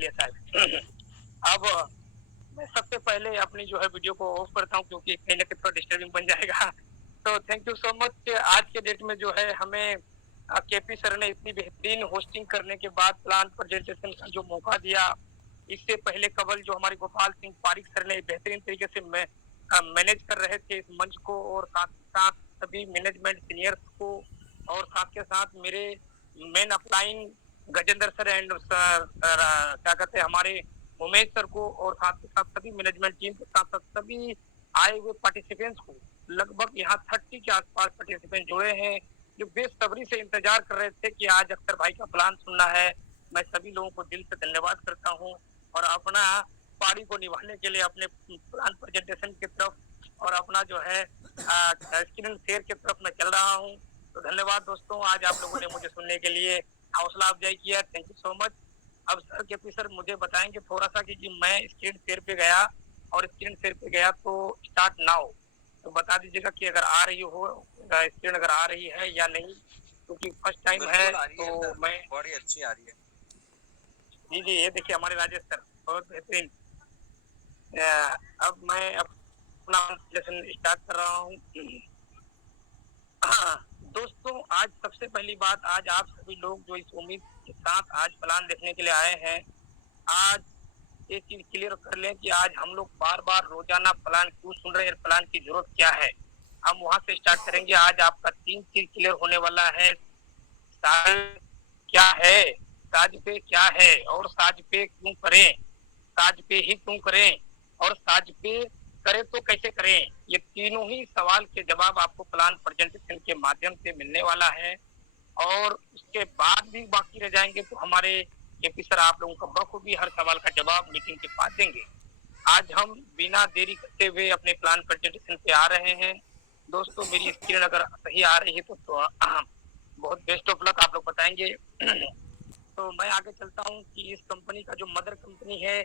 लिया शायद। अब मैं सबसे पहले अपनी जो है वीडियो को ऑफ करता हूँ क्योंकि कहीं ना कहीं थोड़ा डिस्टर्बिंग बन जाएगा। तो थैंक यू सो मच। आज के डेट में जो है हमें केपी सर ने इतनी बेहतरीन होस्टिंग करने के बाद प्लान प्रेजेंटेशन का जो मौका दिया, इससे पहले कबल जो हमारे गोपाल सिंह पारिक सर ने बेहतरीन तरीके से मैनेज कर रहे थे इस मंच को, और साथ साथ सभी मैनेजमेंट सीनियर्स को, और साथ के साथ मेरे main upline Gajendra sir and क्या कहते हैं हमारे उमेश सर को, और साथ के साथ सभी मैनेजमेंट टीम के साथ साथ सभी आए हुए पार्टिसिपेंट्स को। लगभग यहाँ 30 के आसपास पार्टिसिपेंट जुड़े हैं जो बेसब्री से इंतजार कर रहे थे कि आज अख्तर भाई का प्लान सुनना है। मैं सभी लोगों को दिल से धन्यवाद करता हूँ और अपना पारी को निभाने के लिए अपने प्लान प्रेजेंटेशन की तरफ और अपना जो है स्क्रीन शेयर की तरफ मैं चल रहा हूँ। तो धन्यवाद दोस्तों, आज आप लोगों ने मुझे सुनने के लिए हौसला अफजाई किया, थैंक यू सो मच। अब सर केपी सर मुझे बताएंगे थोड़ा सा कि मैं स्क्रीन शेयर पे गया और स्क्रीन शेयर पे गया तो स्टार्ट नाउ, तो बता दीजिएगा कि अगर आ रही हो स्क्रीन अगर आ रही है या नहीं, क्योंकि फर्स्ट टाइम है तो मैं बड़ी अच्छी आ रही है। जी जी, ये देखिए हमारे राजेश सर बहुत बेहतरीन। अब मैं अपना लेसन स्टार्ट कर रहा हूँ। दोस्तों, आज सबसे पहली बात, आज आप सभी लोग जो इस उम्मीद के साथ आज प्लान देखने के लिए आए हैं, आज एक चीज क्लियर कर लें कि आज हम लोग बार बार रोजाना प्लान क्यों सुन रहे हैं, प्लान की जरूरत क्या है, हम वहां से स्टार्ट करेंगे। आज आपका 3 चीज क्लियर होने वाला है। साज क्या है, साज पे क्या है, और साज पे क्यों करें, साज पे ही क्यों करें, और साज पे करें तो कैसे करें। ये तीनों ही सवाल के जवाब आपको प्लान प्रेजेंटेशन के माध्यम से मिलने वाला है, और उसके बाद भी बाकी रह जाएंगे तो हमारे केपी सर आप लोगों का बखूबी हर सवाल का जवाब मीटिंग के बाद देंगे। आज हम बिना देरी करते हुए अपने प्लान प्रेजेंटेशन पे आ रहे हैं। दोस्तों, मेरी स्क्रीन अगर सही आ रही है तो बहुत बेस्ट ऑफ लक, आप लोग बताएंगे। तो मैं आगे चलता हूँ कि इस कंपनी का जो मदर कंपनी है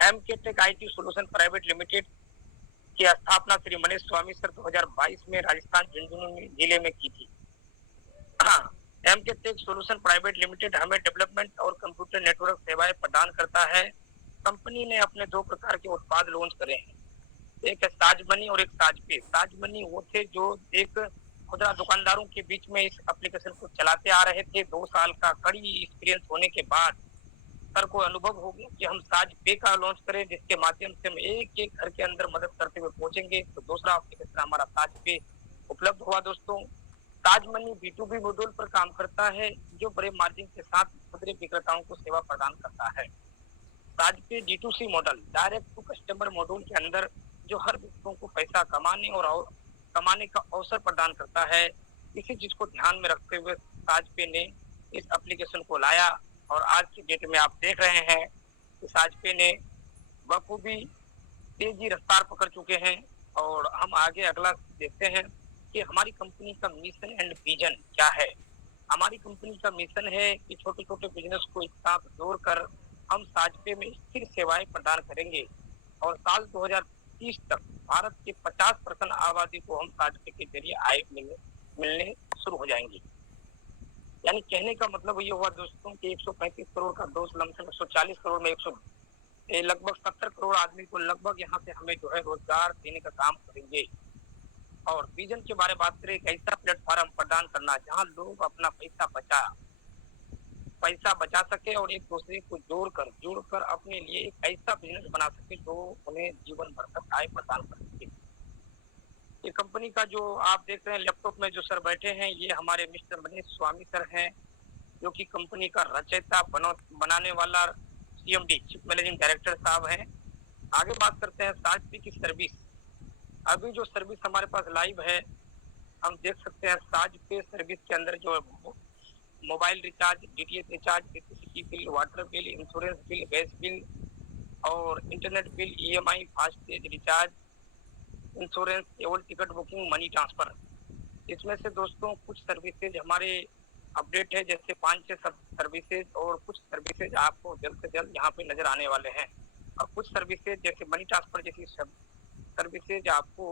M K tech IT solution private limited की स्थापना श्री मनीष स्वामी सर 2022 में राजस्थान झुंझुनू जिले में की थी। M K tech solution private limited हमें डेवलपमेंट और कंप्यूटर नेटवर्क सेवाएं प्रदान करता है। कंपनी ने अपने 2 प्रकार के उत्पाद लॉन्च करे हैं, एक है साज मनी और एक साज पे। साज मनी वो थे जो एक खुदरा दुकानदारों के बीच में इस एप्लीकेशन को चलाते आ रहे थे। 2 साल का कड़ी एक्सपीरियंस होने के बाद सर को अनुभव हो गया कि हम साज पे का लॉन्च करें, जिसके माध्यम से हम एक एक घर के अंदर मदद करते हुए पहुंचेंगे। तो दूसरा एप्लीकेशन हमारा साज पे उपलब्ध हुआ। दोस्तों, साज मनी B2B मॉड्यूल पर काम करता है जो बड़े मार्जिन के साथ खुदरे विक्रेताओं को सेवा प्रदान करता है। साज पे D2C model, direct to customer module के अंदर जो हर व्यक्तियों को पैसा कमाने और कमाने का अवसर प्रदान करता है। इसी चीज को ध्यान में रखते हुए साज पे ने इस एप्लीकेशन को लाया, और आज की डेट में आप देख रहे हैं कि साज पे ने बखूबी तेजी रफ्तार पकड़ चुके हैं। और हम आगे अगला देखते हैं कि हमारी कंपनी का मिशन एंड विजन क्या है। हमारी कंपनी का मिशन है कि छोटे छोटे बिजनेस को एक साथ जोड़कर हम साजपे में स्थिर सेवाएं प्रदान करेंगे, और साल 2030 तक भारत के 50% आबादी को हम साजपे के जरिए आय मिलने शुरू हो जाएंगे। यानी कहने का मतलब ये हुआ दोस्तों कि 135 करोड़ का दोस्त लमसम 140 करोड़ में लगभग 70 करोड़ आदमी को लगभग यहाँ से हमें जो है रोजगार देने का काम करेंगे। और विजन के बारे में बात करें, एक ऐसा प्लेटफॉर्म प्रदान करना जहाँ लोग अपना पैसा बचा सके और एक दूसरे को जोड़कर अपने लिए एक ऐसा बिजनेस बना सके जो उन्हें जीवन भर तक आय प्रदान कर सके। ये कंपनी का जो आप देख रहे हैं लैपटॉप में जो सर बैठे हैं, ये हमारे मिस्टर मनीष स्वामी सर हैं, जो कि कंपनी का रचयिता बनाने वाला CMD चीफ मैनेजिंग डायरेक्टर साहब हैं। आगे बात करते हैं साजपे की सर्विस। अभी जो सर्विस हमारे पास लाइव है, हम देख सकते हैं साजपे सर्विस के अंदर जो mobile recharge, DTH recharge, electricity bill, water bill, insurance bill, gas bill और internet bill, EMI, FASTag recharge, insurance, केवल टिकट बुकिंग, मनी ट्रांसफर। इसमें से दोस्तों कुछ सर्विसेज हमारे अपडेट है, जैसे 5-6 सर्विसेज, और कुछ सर्विसेज आपको जल्द से जल्द यहाँ पे नजर आने वाले हैं। और कुछ सर्विसेज जैसे मनी ट्रांसफर जैसी सर्विसेज आपको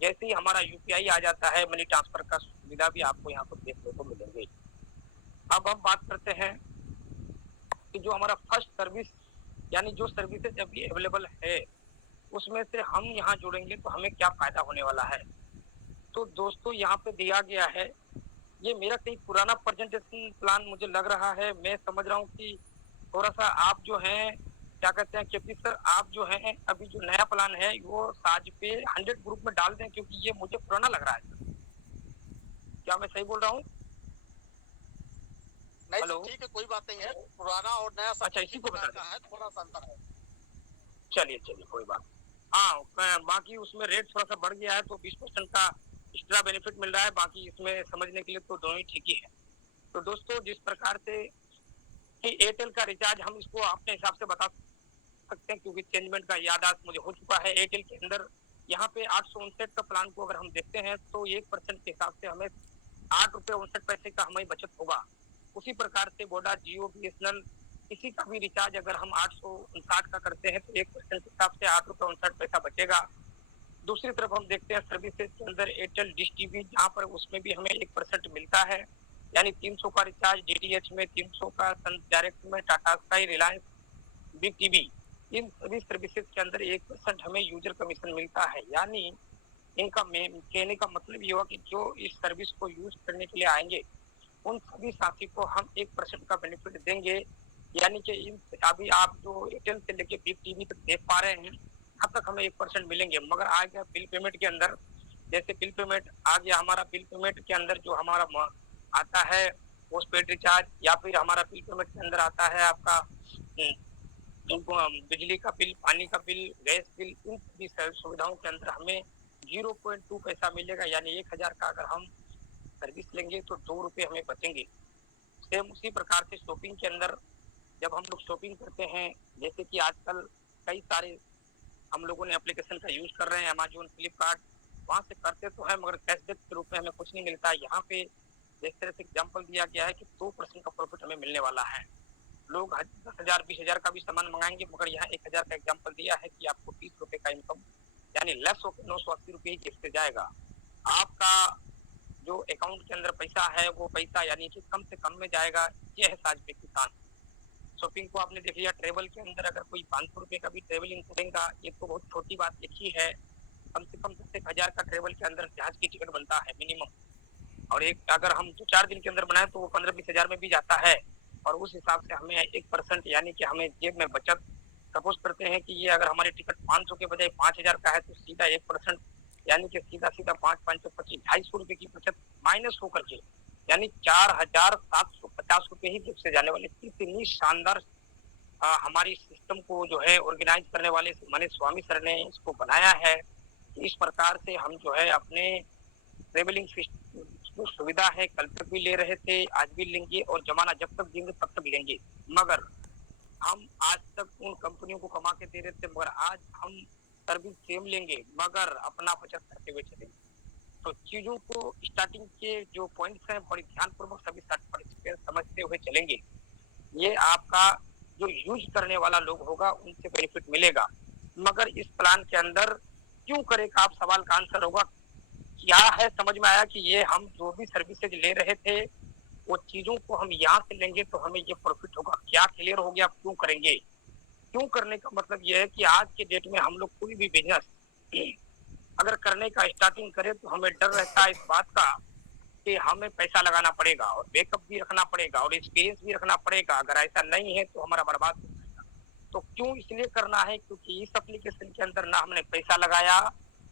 जैसे ही हमारा UPI आ जाता है, मनी ट्रांसफर का सुविधा भी आपको यहाँ पर देखने को मिलेंगे। अब हम बात करते हैं कि जो हमारा फर्स्ट सर्विस यानी जो सर्विसेज अभी अवेलेबल है उसमें से हम यहाँ जुड़ेंगे तो हमें क्या फायदा होने वाला है। तो दोस्तों यहाँ पे दिया गया है, ये मेरा कहीं पुराना प्रेजेंटेशन प्लान मुझे लग रहा है। मैं समझ रहा हूँ कि थोड़ा सा आप जो है क्या कहते हैं केपी सर, आप जो है अभी जो नया प्लान है वो साज पे 100 ग्रुप में डाल दें, क्योंकि ये मुझे पुराना लग रहा है। क्या मैं सही बोल रहा हूँ? नहीं हेलो, ठीक है, कोई बात नहीं है, पुराना और नया सब अच्छा इसी को बता का है, थोड़ा सा अंतर है। चलिए चलिए कोई बात। हाँ, बाकी उसमें रेट थोड़ा सा बढ़ गया है तो 20% का एक्स्ट्रा बेनिफिट मिल रहा है, बाकी इसमें समझने के लिए तो दोनों ही ठीक ही है। तो दोस्तों जिस प्रकार से कि एयरटेल का रिचार्ज हम इसको अपने हिसाब से बता सकते हैं, क्योंकि चेंजमेंट का यादाश्त मुझे हो चुका है। एयरटेल के अंदर यहाँ पे 859 का प्लान को अगर हम देखते हैं तो 1% के हिसाब से हमें 8 रुपये 59 पैसे का हमें बचत होगा। उसी प्रकार से वोडा, जियो, बीएसएनएल किसी का भी रिचार्ज अगर हम 859 का करते हैं तो 1% के हिसाब से 8 रुपये 59 पैसा बचेगा। दूसरी तरफ हम देखते हैं सर्विसेज के अंदर एयरटेल डिश टीवी, जहाँ पर उसमें भी हमें 1% मिलता है, यानी 300 का रिचार्ज डीटीएच में, 300 का सन डायरेक्ट में, Tata Sky, Reliance, Big TV, इन सभी सर्विसेज के अंदर 1% हमें यूजर कमीशन मिलता है। यानी इनका कहने का मतलब ये हुआ कि जो इस सर्विस को यूज करने के लिए आएंगे उन सभी साथी को हम 1% का बेनिफिट देंगे। यानी कि इन अभी आप जो एयरटेल से लेके बिग टीवी तक देख पा रहे हैं, अब तक हमें 1% मिलेंगे। मगर आ गया बिल पेमेंट के अंदर, जैसे बिल पेमेंट आ गया हमारा, बिल पेमेंट के अंदर जो हमारा आता है पोस्ट पेड रिचार्ज, या फिर हमारा बिल पेमेंट के अंदर आता है आपका बिजली का बिल, पानी का बिल, गैस बिल, इन सभी सुविधाओं के अंदर हमें 0.2 पैसा मिलेगा। यानी 1000 का अगर हम सर्विस लेंगे तो 2 रुपये हमें बचेंगे। सेम उसी प्रकार से शॉपिंग के अंदर जब हम लोग शॉपिंग करते हैं, जैसे कि आजकल कई सारे हम लोगों ने एप्लीकेशन का यूज कर रहे हैं, अमेजोन, फ्लिपकार्ट, वहां से करते तो है मगर कैशबैक के रूप में हमें कुछ नहीं मिलता है। यहाँ पे जिस तरह से एग्जाम्पल दिया गया है कि 2% का प्रॉफिट हमें मिलने वाला है। लोग 10,000 20,000 का भी सामान मंगाएंगे, मगर यहाँ 1,000 का एग्जाम्पल दिया है कि आपको 30 रुपए का इनकम यानी लेस होकर 980 रुपये ही किस्त जाएगा। आपका जो अकाउंट के अंदर पैसा है वो पैसा यानी कि कम से कम में जाएगा। ये है साज पे किसान। शॉपिंग को आपने देख लिया, ट्रेवल के अंदर अगर कोई 500 रुपये का भी ट्रेवलिंग करेगा, ये तो बहुत छोटी बात लिखी है। कम से कम 10,000 का ट्रेवल के अंदर जहाज की टिकट बनता है मिनिमम, और एक अगर हम 4 दिन के अंदर बनाए तो वो 15-20 हजार में भी जाता है। और उस हिसाब से हमें 1% यानी कि हमें जेब में बचत, सपोज करते हैं कि ये अगर हमारी टिकट 500 के बजाय 5,000 का है तो सीधा 1% यानी कि सीधा सीधा 5-5-25 250 रुपए की बचत माइनस होकर के, यानी 4,750 रुपए ही जेब से जाने वाले। इतनी शानदार हमारी सिस्टम को जो है ऑर्गेनाइज करने वाले माननीय स्वामी सर ने इसको बनाया है। इस प्रकार से हम जो है अपने ट्रेवलिंग जो सुविधा है कल तक भी ले रहे थे, आज भी लेंगे, और जमाना जब तक देंगे तब तक लेंगे। मगर हम आज तक उन कंपनियों को कमा के दे रहे थे, मगर आज हम सर्विस सेम लेंगे मगर अपना बचत करते हुए चलेंगे। तो चीजों को स्टार्टिंग के जो पॉइंट्स हैं बड़ी ध्यानपूर्वक सभी समझते हुए चलेंगे। ये आपका जो यूज करने वाला लोग होगा उनसे बेनिफिट मिलेगा। मगर इस प्लान के अंदर क्यों करेगा, आप सवाल का आंसर होगा क्या है, समझ में आया कि ये हम जो भी सर्विसेज ले रहे थे वो चीजों को हम यहाँ से लेंगे तो हमें ये प्रॉफिट होगा। क्या क्लियर हो गया? क्यों करेंगे? क्यों करने का मतलब ये है कि आज के डेट में हम लोग कोई भी बिजनेस अगर करने का स्टार्टिंग करें तो हमें डर रहता है इस बात का कि हमें पैसा लगाना पड़ेगा और बैकअप भी रखना पड़ेगा और एक्सपीरियंस भी रखना पड़ेगा। अगर ऐसा नहीं है तो हमारा बर्बाद हो जाएगा। तो क्यों इसलिए करना है, क्योंकि इस एप्लीकेशन के अंदर ना हमने पैसा लगाया,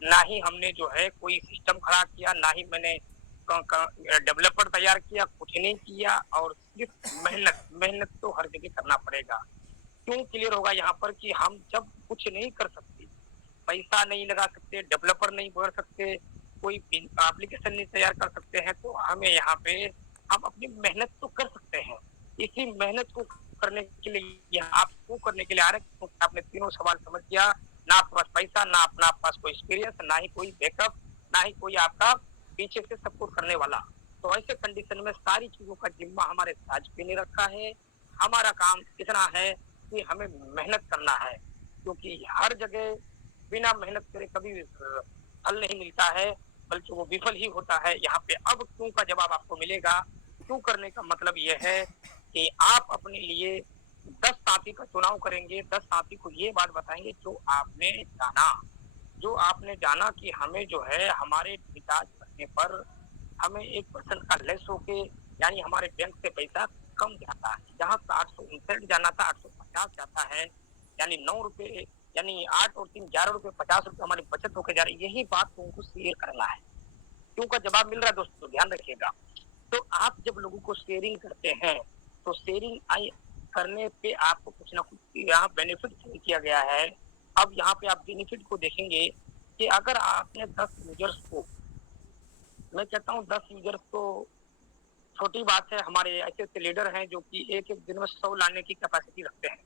ना ही हमने जो है कोई सिस्टम खड़ा किया, ना ही मैंने डेवलपर तैयार किया, कुछ नहीं किया, और सिर्फ मेहनत। मेहनत तो हर जगह करना पड़ेगा। क्यों क्लियर होगा यहाँ पर कि हम जब कुछ नहीं कर सकते, पैसा नहीं लगा सकते, डेवलपर नहीं बढ़ सकते, कोई एप्लीकेशन नहीं तैयार कर सकते हैं, तो हमें यहाँ पे हम अपनी मेहनत तो कर सकते हैं। इसी मेहनत को करने के लिए यहाँ आपको करने के लिए आ रहे हैं, क्योंकि आपने तीनों सवाल समझ गया। ना आपके पास पैसा, ना अपना पास कोई एक्सपीरियंस, ना ही कोई बैकअप, ना ही कोई आपका पीछे से सपोर्ट करने वाला। तो ऐसे कंडीशन में सारी चीजों का जिम्मा हमारे साज पे नहीं रखा है। हमारा काम इतना है कि हमें मेहनत करना है, क्योंकि हर जगह बिना मेहनत करे कभी फल नहीं मिलता है, बल्कि वो विफल ही होता है। यहाँ पे अब क्यों का जवाब आपको मिलेगा। क्यों करने का मतलब ये है कि आप अपने लिए 10 साथी का चुनाव करेंगे, 10 साथी को ये बात बताएंगे जो आपने जाना कि हमें जो है हमारे रिचार्ज करने पर हमें 1% का लेस होके यानी हमारे बैंक से पैसा कम जाता है। जहाँ 859 जाना था 850 जाता है, यानी 9 रुपए, यानी 8 और 3 11 रुपए 50 रुपए हमारी बचत होकर जा रही है। यही बात तुमको शेयर करना है। क्यों का जवाब मिल रहा है दोस्तों, ध्यान रखिएगा। तो आप जब लोगों को शेयरिंग करते हैं तो शेयरिंग करने पे आपको कुछ ना कुछ यहाँ बेनिफिट किया गया है। अब यहाँ पे आप बेनिफिट को देखेंगे कि अगर आपने 10 यूजर्स को, मैं कहता हूँ 10 यूजर्स को छोटी बात है, हमारे ऐसे ऐसे लीडर हैं जो कि एक एक दिन में 100 लाने की कैपेसिटी रखते हैं,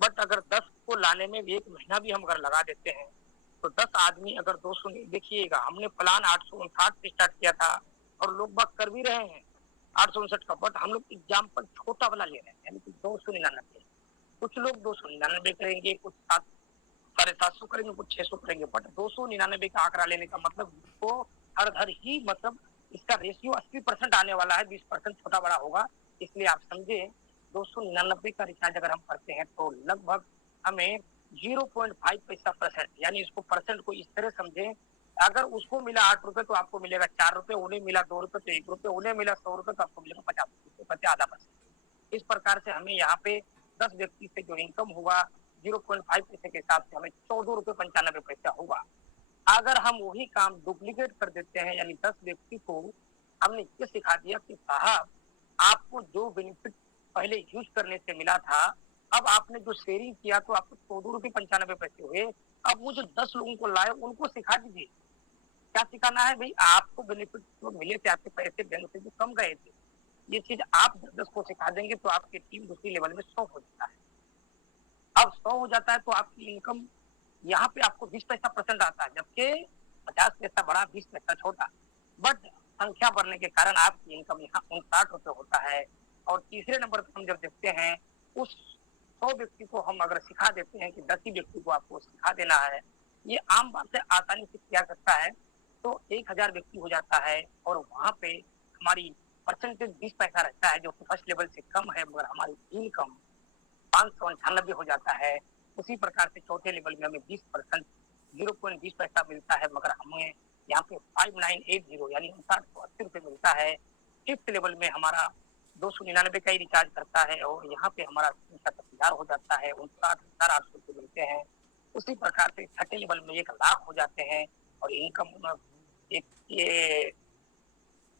बट अगर 10 को लाने में भी 1 महीना भी हम अगर लगा देते हैं तो 10 आदमी अगर 200, देखिएगा हमने प्लान 859 से स्टार्ट किया था और लोग बात कर भी रहे हैं 859 का, बट हम लोग एग्जाम्पल छोटा वाला ले रहे हैं, यानी कि 299। कुछ लोग 299 करेंगे, कुछ 750 करेंगे, कुछ 600 करेंगे, बट 299 का आंकड़ा लेने का मतलब उसको हर घर ही मतलब इसका रेशियो 80% आने वाला है, 20% छोटा बड़ा होगा। इसलिए आप समझे 299 का रिचार्ज अगर हम करते हैं तो लगभग हमें 0.5 पैसा परसेंट, यानी इसको परसेंट को इस तरह समझे, अगर उसको मिला 8 रुपए तो आपको मिलेगा 4 रुपए, उन्हें मिला 2 रुपए तो 1 रुपए, उन्हें मिला 100 रुपए तो आपको मिलेगा 50 रुपए, बचे आधा परसेंट। इस प्रकार से हमें यहाँ पे 10 व्यक्ति से जो इनकम हुआ 0.5 पैसे के हिसाब से हमें 14 रुपए 95 पैसा होगा। अगर हम वही काम डुप्लीकेट कर देते हैं, यानी 10 व्यक्ति को हमने ये सिखा दिया कि साहब आपको जो बेनिफिट पहले यूज करने से मिला था, अब आपने जो शेयरिंग किया तो आपको 14 रुपए 95 पैसे हुए, अब वो जो 10 लोगों को लाए उनको सिखा दीजिए। क्या सिखाना है भाई, आपको बेनिफिट जो मिले थे, आपके पैसे बैंक से जो कम गए थे, ये चीज आप 10 को सिखा देंगे तो आपकी टीम दूसरी लेवल में 100 हो जाता है। अब 100 हो जाता है तो आपकी इनकम यहाँ पे आपको 20 पैसा परसेंट आता है, जबकि 50 पैसा बड़ा 20 पैसा छोटा, बट संख्या बढ़ने के कारण आपकी इनकम यहाँ 59 रुपए होता है। और तीसरे नंबर पर हम जब देखते हैं उस 100 व्यक्ति को हम अगर सिखा देते हैं कि 10 ही व्यक्ति को आपको सिखा देना है, ये आम बात है, आसानी से किया सकता है, तो 1000 व्यक्ति हो जाता है और वहां पे हमारी परसेंटेज 20 पैसा रहता है, जो कि फर्स्ट लेवल से कम है, मगर हमारी इनकम 598 हो जाता है। उसी प्रकार से चौथे लेवल में हमें 20% 0.20 पैसा मिलता है, मगर हमें यहाँ पे 5980 यानी 5980 रुपए मिलता है। फिफ्थ लेवल में हमारा 299 का ही रिचार्ज करता है और यहाँ पे हमारा 70,000 हो जाता है, 59,800 रुपए मिलते हैं। उसी प्रकार से छठे लेवल में 1,00,000 हो जाते हैं और इनकम एक ये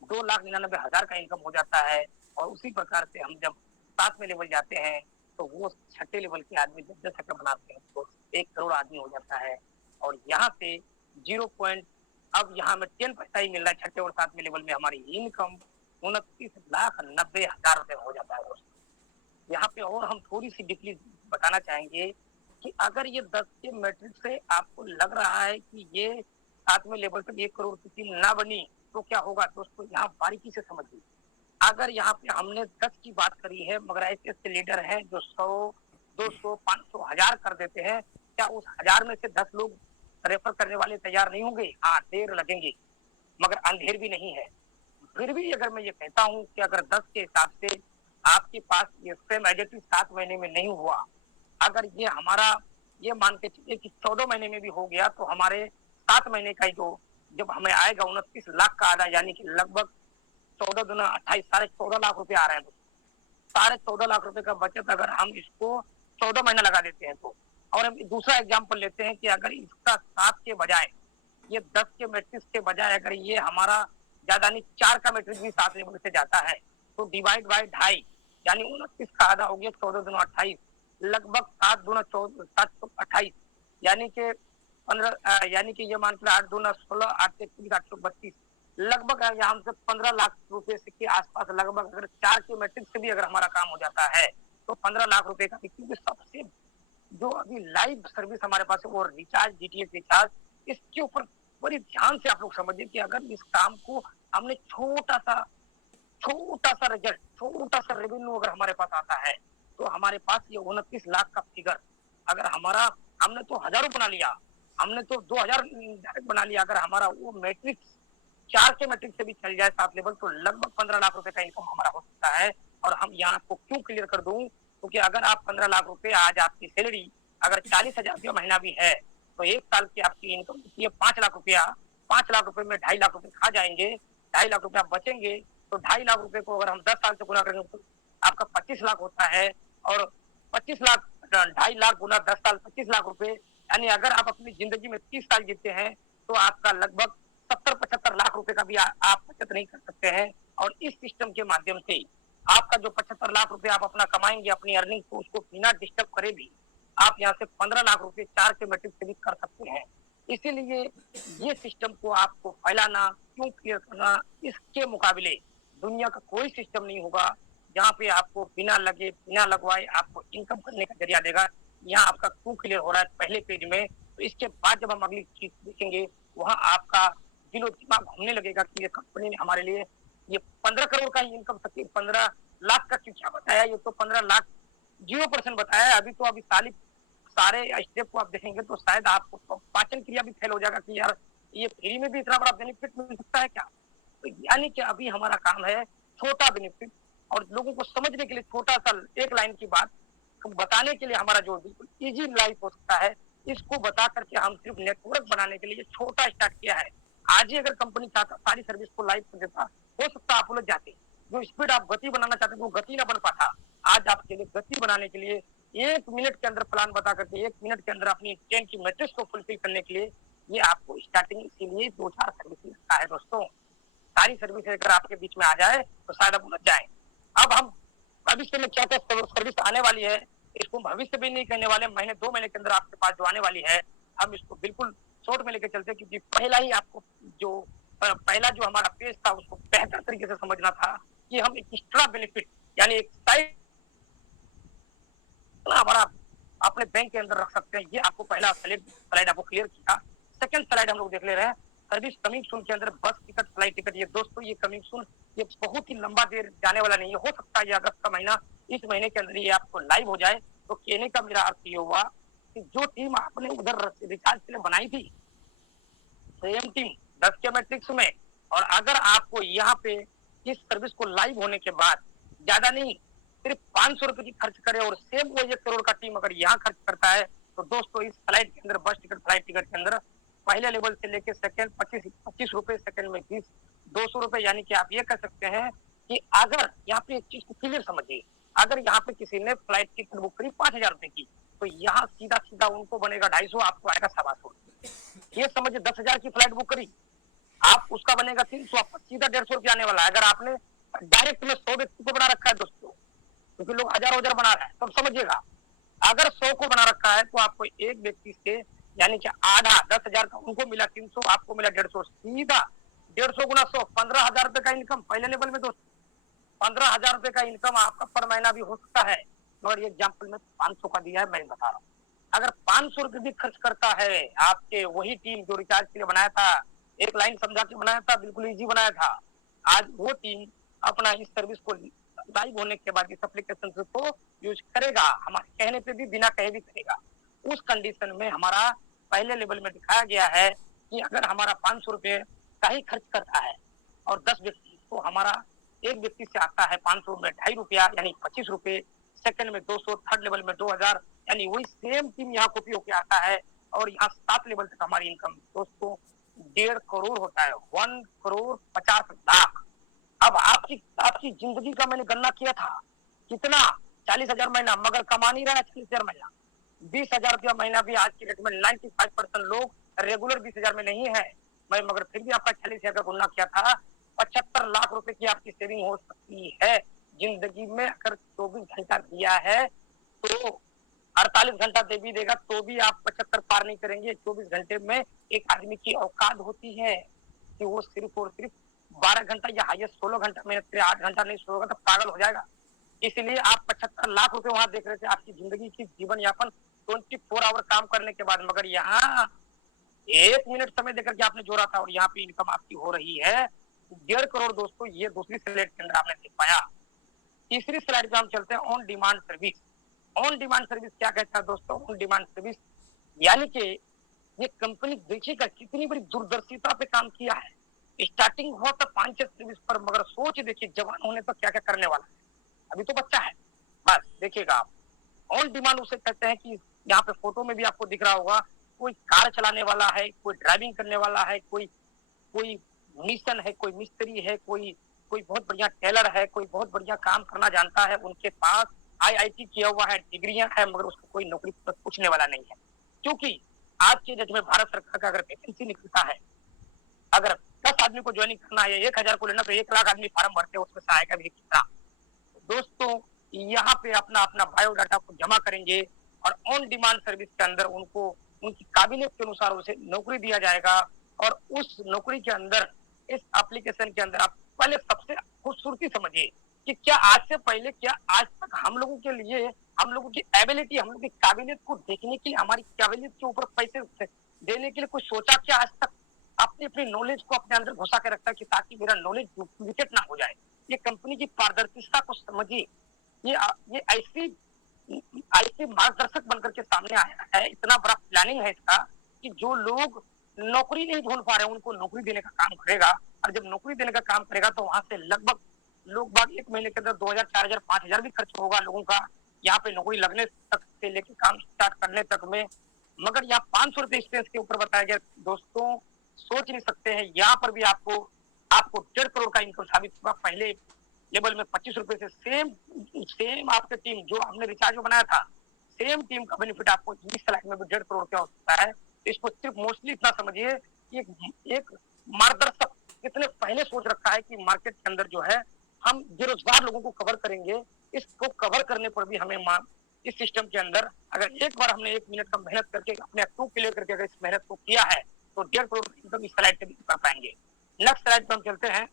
2,99,000 का इनकम हो जाता है। और उसी प्रकार से हम जब 7वें लेवल जाते हैं तो वो छठे लेवल के आदमी 10 एकड़ बनाते हैं तो 1 करोड़ आदमी हो जाता है। और यहाँ से 0 पॉइंट, अब यहाँ में 10 पैसा ही मिल रहा है छठे और 7वें लेवल में, हमारी इनकम 29,90,000 रुपए हो जाता है दोस्तों। यहाँ पे और हम थोड़ी सी डीपली बताना चाहेंगे कि अगर ये 10 के मैट्रिक से आपको लग रहा है कि ये 7वें लेवल तक 1 करोड़ की टीम ना बनी तो क्या होगा दोस्तों, यहाँ बारीकी से समझिए। अगर यहाँ पे हमने 10 की बात करी है, मगर ऐसे ऐसे लीडर हैं जो 100, 200, 500, 1000 कर देते हैं, क्या उस 1000 में से 10 लोग रेफर करने वाले तैयार नहीं होंगे? हाँ, देर लगेंगे, मगर अंधेर भी नहीं है। फिर भी अगर मैं ये कहता हूँ कि अगर 10 के हिसाब से आपके पास ये सेम एडिटिव 7 महीने में नहीं हुआ, अगर ये हमारा ये मान के चलिए कि 14 महीने में भी हो गया तो हमारे 7 महीने का जो जब हमें आएगा 29 लाख का आधा, यानी कि लगभग 14 दूना 28, 14.5 लाख रुपए आ रहे हैं। 14.5 लाख रुपए का बचत अगर हम इसको 14 महीना लगा देते हैं तो, और हम दूसरा एग्जाम्पल लेते हैं कि अगर इसका 7 के बजाय ये 10 के मैट्रिक्स के बजाय अगर ये हमारा ज्यादा नहीं 4 का मैट्रिक्स भी 7 लेवल से जाता है तो डिवाइड बाय 2.5 यानी 29 का आधा हो गया 14 दूना 28, लगभग 7 दूना 728, यानी कि 15, यानी कि ये मान के 8 दूना 16, 8 से 832, लगभग यहाँ से 15 लाख रुपए के आसपास, लगभग अगर 4 के मैट्रिक से भी अगर हमारा काम हो जाता है तो 15 लाख रुपए का, क्योंकि सबसे जो अभी लाइव सर्विस हमारे पास है वो रिचार्ज, डीटीएच रिचार्ज, इसके ऊपर बड़ी ध्यान से आप लोग समझिए कि अगर इस काम को हमने छोटा सा रिजल्ट, छोटा सा रेवेन्यू अगर हमारे पास आता है तो हमारे पास ये 29 लाख का फिगर अगर हमारा, हमने तो हजारों बना लिया, हमने तो 2000 डायरेक्ट बना लिया, अगर हमारा वो मैट्रिक्स 4 के मैट्रिक से भी चल जाए 7 लेवल तो लगभग 15 लाख रुपए का इनकम हमारा हो सकता है। और हम यहाँ आपको क्यों क्लियर कर दूं क्योंकि अगर आप 15 लाख रुपए आज आपकी सैलरी अगर 40,000 रुपया महीना भी है तो एक साल की आपकी इनकम होती है 5 लाख रुपया। 5 लाख रुपए में 2.5 लाख रुपए खा जाएंगे, 2.5 लाख रुपया बचेंगे, तो 2.5 लाख रुपए को अगर हम 10 साल से गुना करेंगे तो आपका 25 लाख होता है। और 25 लाख 2.5 लाख गुना 10 साल 25 लाख रुपए, यानी अगर आप अपनी जिंदगी में 30 साल जीते हैं तो आपका लगभग 70-75 लाख रुपए का भी आप बचत नहीं कर सकते हैं। और इस सिस्टम के माध्यम से आपका जो 75 लाख रुपए आप अपना कमाएंगे अपनी अर्निंग को, उसको बिना डिस्टर्ब करे भी आप यहाँ से 15 लाख रुपए 4 के मैट्रिक से भी कर सकते हैं। इसीलिए ये सिस्टम को आपको फैलाना, क्यों क्लियर करना, इसके मुकाबले दुनिया का कोई सिस्टम नहीं होगा जहाँ पे आपको बिना लगे बिना लगवाए आपको इनकम करने का जरिया देगा। यहाँ आपका क्यों क्लियर हो रहा है पहले पेज में। तो इसके बाद जब हम अगली चीज देखेंगे वहाँ आपका दिलो दिमाग घूमने लगेगा कि ये कंपनी ने हमारे लिए ये 15 करोड़ का ही इनकम सकती है, 15 लाख का क्या बताया, ये तो 15 लाख 0% बताया। अभी तो अभी सारे स्टेप को आप देखेंगे तो शायद आपको पाचन क्रिया भी फेल हो जाएगा कि यार ये फ्री में भी इतना बड़ा बेनिफिट मिल सकता है क्या। तो यानी कि अभी हमारा काम है छोटा बेनिफिट और लोगों को समझने के लिए छोटा सा एक लाइन की बात बताने के लिए हमारा जो बिल्कुल इजी लाइफ हो सकता है इसको बता करके हम सिर्फ नेटवर्क बनाने के लिए छोटा स्टार्ट किया है। आज ही अगर कंपनी चाहता सारी सर्विस को लाइव कर देता हो सकता आप उलझ जाते। जो स्पीड आप गति बनाना चाहते थे वो गति ना बन पाता। आज आपके लिए गति बनाने के लिए 1 मिनट के अंदर प्लान बता करके 1 मिनट के अंदर अपनी ट्रेन की मैट्रिक्स को फुलफिल करने के लिए ये आपको स्टार्टिंग इसीलिए 2-4 सर्विस लगता है दोस्तों। सारी सर्विस अगर आपके बीच में आ जाए तो शायद आप उलझ जाए। अब हम भविष्य में क्या क्या सर्विस आने वाली है इसको भविष्य भी नहीं कहने वाले, महीने 2 महीने के अंदर आपके पास जो आने वाली है हम इसको बिल्कुल शॉर्ट में लेके चलते, क्योंकि पहला ही आपको जो पहला जो हमारा पेज था उसको बेहतर तरीके से समझना था कि हम एक एक्स्ट्रा बेनिफिट यानी एक साइड हमारा अपने बैंक के अंदर रख सकते हैं। ये आपको पहला स्लाइड आपको क्लियर किया। सेकंड स्लाइड हम लोग देख ले रहे हैं सर्विस कमिंग सून के अंदर बस टिकट फ्लाइट टिकट। ये दोस्तों ये कमिंग सून ये बहुत ही लंबा देर जाने वाला नहीं है, हो सकता है ये अगस्त का महीना इस महीने के अंदर ये आपको लाइव हो जाए। तो कहने का मेरा अर्थ ये हुआ कि जो टीम आपने उधर रिचार्ज के लिए बनाई थी सेम टीम 10 के मैट्रिक्स में, और अगर आपको यहाँ पे इस सर्विस को लाइव होने के बाद ज्यादा नहीं सिर्फ 500 रुपए की खर्च करे और सेम वो 1 करोड़ का टीम अगर यहाँ खर्च करता है तो दोस्तों इस फ्लाइट के अंदर बस टिकट फ्लाइट टिकट के अंदर पहले लेवल से लेके सेकंड 25 रुपए, सेकंड में 20, 200 रुपए। यानी कि आप ये कह सकते हैं कि अगर यहाँ पे एक चीज को क्लियर समझिए, अगर यहाँ पे किसी ने फ्लाइट टिकट बुक करी 5,000 रुपए की तो यहाँ सीधा सीधा उनको बनेगा 250, आपको आएगा 750। ये समझिए 10,000 की फ्लाइट बुक करी आप उसका बनेगा 300, आपका सीधा 150 रुपया आने वाला है। अगर आपने डायरेक्ट में 100 व्यक्ति को बना रखा है दोस्तों, क्योंकि लोग हजारों हजार बना रहे हैं, तो समझिएगा अगर 100 को बना रखा है तो आपको एक व्यक्ति से यानी कि आधा 10,000 का उनको मिला 300, आपको मिला 150, सीधा 150 गुना 100 15,000 रुपए का इनकम पहले लेवल में दोस्तों। 15,000 रुपए का इनकम आपका पर महीना भी हो सकता है, मगर ये एग्जाम्पल में 500 का दिया है, मैं बता रहा हूँ। अगर 500 रुपए भी खर्च करता है आपके वही टीम जो रिचार्ज के लिए बनाया था, एक लाइन समझा के बनाया था, बिल्कुल इजी बनाया था, आज वो टीम अपना इस सर्विस को लाइव होने के बाद इस एप्लीकेशन को यूज करेगा, हमारे कहने पे भी बिना कहे भी करेगा। उस कंडीशन में हमारा पहले लेवल में दिखाया गया है कि अगर हमारा 500 रुपए का ही खर्च करता है और 10 व्यक्ति तो हमारा एक व्यक्ति से आता है 500 में 2.5 रुपया यानी 25 रुपए, सेकंड में 200, थर्ड लेवल में 2,000, यानी वही सेम टीम यहाँ कॉपी होके आता है और यहाँ 7 लेवल तक हमारी इनकम दोस्तों 1.5 करोड़ होता है, 1 करोड़ 50 लाख। अब आपकी जिंदगी का मैंने गणना किया था कितना 40,000 महीना, मगर कमा नहीं रहा 40,000 महीना, 20,000 रुपया महीना भी आज की डेट में 95% लोग रेगुलर 20,000 में नहीं है। मैं मगर फिर भी आपका 40,000 का गुना किया था, 75 लाख रुपए की आपकी सेविंग हो सकती है जिंदगी में। अगर 24 घंटा दिया है तो 48 घंटा दे भी देगा तो भी आप 75 पार नहीं करेंगे। 24 घंटे में एक आदमी की औकात होती है कि वो सिर्फ और सिर्फ 12 घंटा या हाईएस्ट 16 घंटा मेहनत करे, 8 घंटा नहीं सोएगा तो पागल हो जाएगा। इसलिए आप 75 लाख रुपए वहां देख रहे थे आपकी जिंदगी की जीवन यापन 24 आवर काम करने के बाद, मगर यहाँ 1 मिनट समय देकर के आपने जोड़ा था और यहाँ पे इनकम आपकी हो रही है 1.5 करोड़ दोस्तों। ये दूसरी स्लाइड के अंदर आपने देख पाया। तीसरी स्लाइड पे हम चलते हैं on demand service. On demand service क्या कहता है दोस्तों? ऑन डिमांड सर्विस यानी कि ये कंपनी देखिएगा कितनी बड़ी दूरदर्शिता पे काम किया है। स्टार्टिंग हुआ था 5-6 सर्विस पर, मगर सोच देखिए जवान होने पर क्या क्या करने वाला है। अभी तो बच्चा है, बस देखिएगा आप ऑन डिमांड उसे कहते हैं कि यहाँ पे फोटो में भी आपको दिख रहा होगा, कोई कार चलाने वाला है, कोई ड्राइविंग करने वाला है, कोई कोई मिशन है, कोई मिस्त्री है, कोई कोई बहुत बढ़िया टेलर है, कोई बहुत बढ़िया काम करना जानता है, उनके पास आईआईटी किया हुआ है, डिग्रियां है, मगर उसको कोई नौकरी पूछने वाला नहीं है। क्योंकि आज के डेट में भारत सरकार का अगर वैकेंसी निकलता है, अगर 10 आदमी को ज्वाइनिंग करना है, 1000 को लेना, तो 1 लाख आदमी फार्म भरते हैं, उसमें से आएगा भी कितना। दोस्तों, यहाँ पे अपना अपना बायोडाटा को जमा करेंगे और ऑन डिमांड सर्विस के अंदर उनको उनकी काबिलियत के अनुसार उसे नौकरी दिया जाएगा। और उस नौकरी के अंदर, इस एप्लीकेशन के अंदर आप पहले सबसे खूबसूरती समझिए कि क्या आज से पहले, क्या आज तक हम लोगों के लिए, हम लोगों की एबिलिटी, हम लोगों की काबिलियत को देखने के लिए, हमारी काबिलियत के ऊपर पैसे देने के लिए कुछ सोचा क्या आज तक? आपने अपनी नॉलेज को अपने अंदर घुसा के रखा कि ताकि मेरा नॉलेज डुप्लीकेट ना हो जाए। ये कंपनी की पारदर्शिता को समझिए। ये ऐसी ऐसे मार्गदर्शक बनकर के सामने आया है, इतना बड़ा प्लानिंग है इसका कि जो लोग नौकरी नहीं ढूंढ पा रहे हैं उनको नौकरी देने का काम करेगा। और जब नौकरी देने का काम करेगा तो वहां से लगभग लोग बाग 1 महीने के अंदर 2000, 4000, 5000 भी खर्च होगा लोगों का, यहाँ पे नौकरी लगने तक से लेके काम स्टार्ट करने तक में। मगर यहाँ 500 रुपए एक्सपेंस के ऊपर बताया गया। दोस्तों, सोच नहीं सकते हैं, यहाँ पर भी आपको आपको 1.5 करोड़ का इनकम साबित होगा। पहले लेवल में 25 रुपए से सेम आपके टीम जो हमने रिचार्ज में बनाया था, सेम टीम का बेनिफिट आपको इस स्लाइड में भी 1.5 करोड़ का हो सकता है। इसको सिर्फ मोस्टली इतना समझिए कि एक मार्गदर्शक कितने पहले सोच रखा है कि मार्केट के अंदर जो है हम बेरोजगार लोगों को कवर करेंगे। इसको कवर करने पर भी हमें इस सिस्टम के अंदर अगर एक बार हमने 1 मिनट का मेहनत करके अपने आप को क्लियर करके अगर इस मेहनत को किया है तो 1.5 करोड़ इनकम इस स्लाइड पे भी कर पाएंगे। नेक्स्ट स्लाइड पे हम चलते हैं।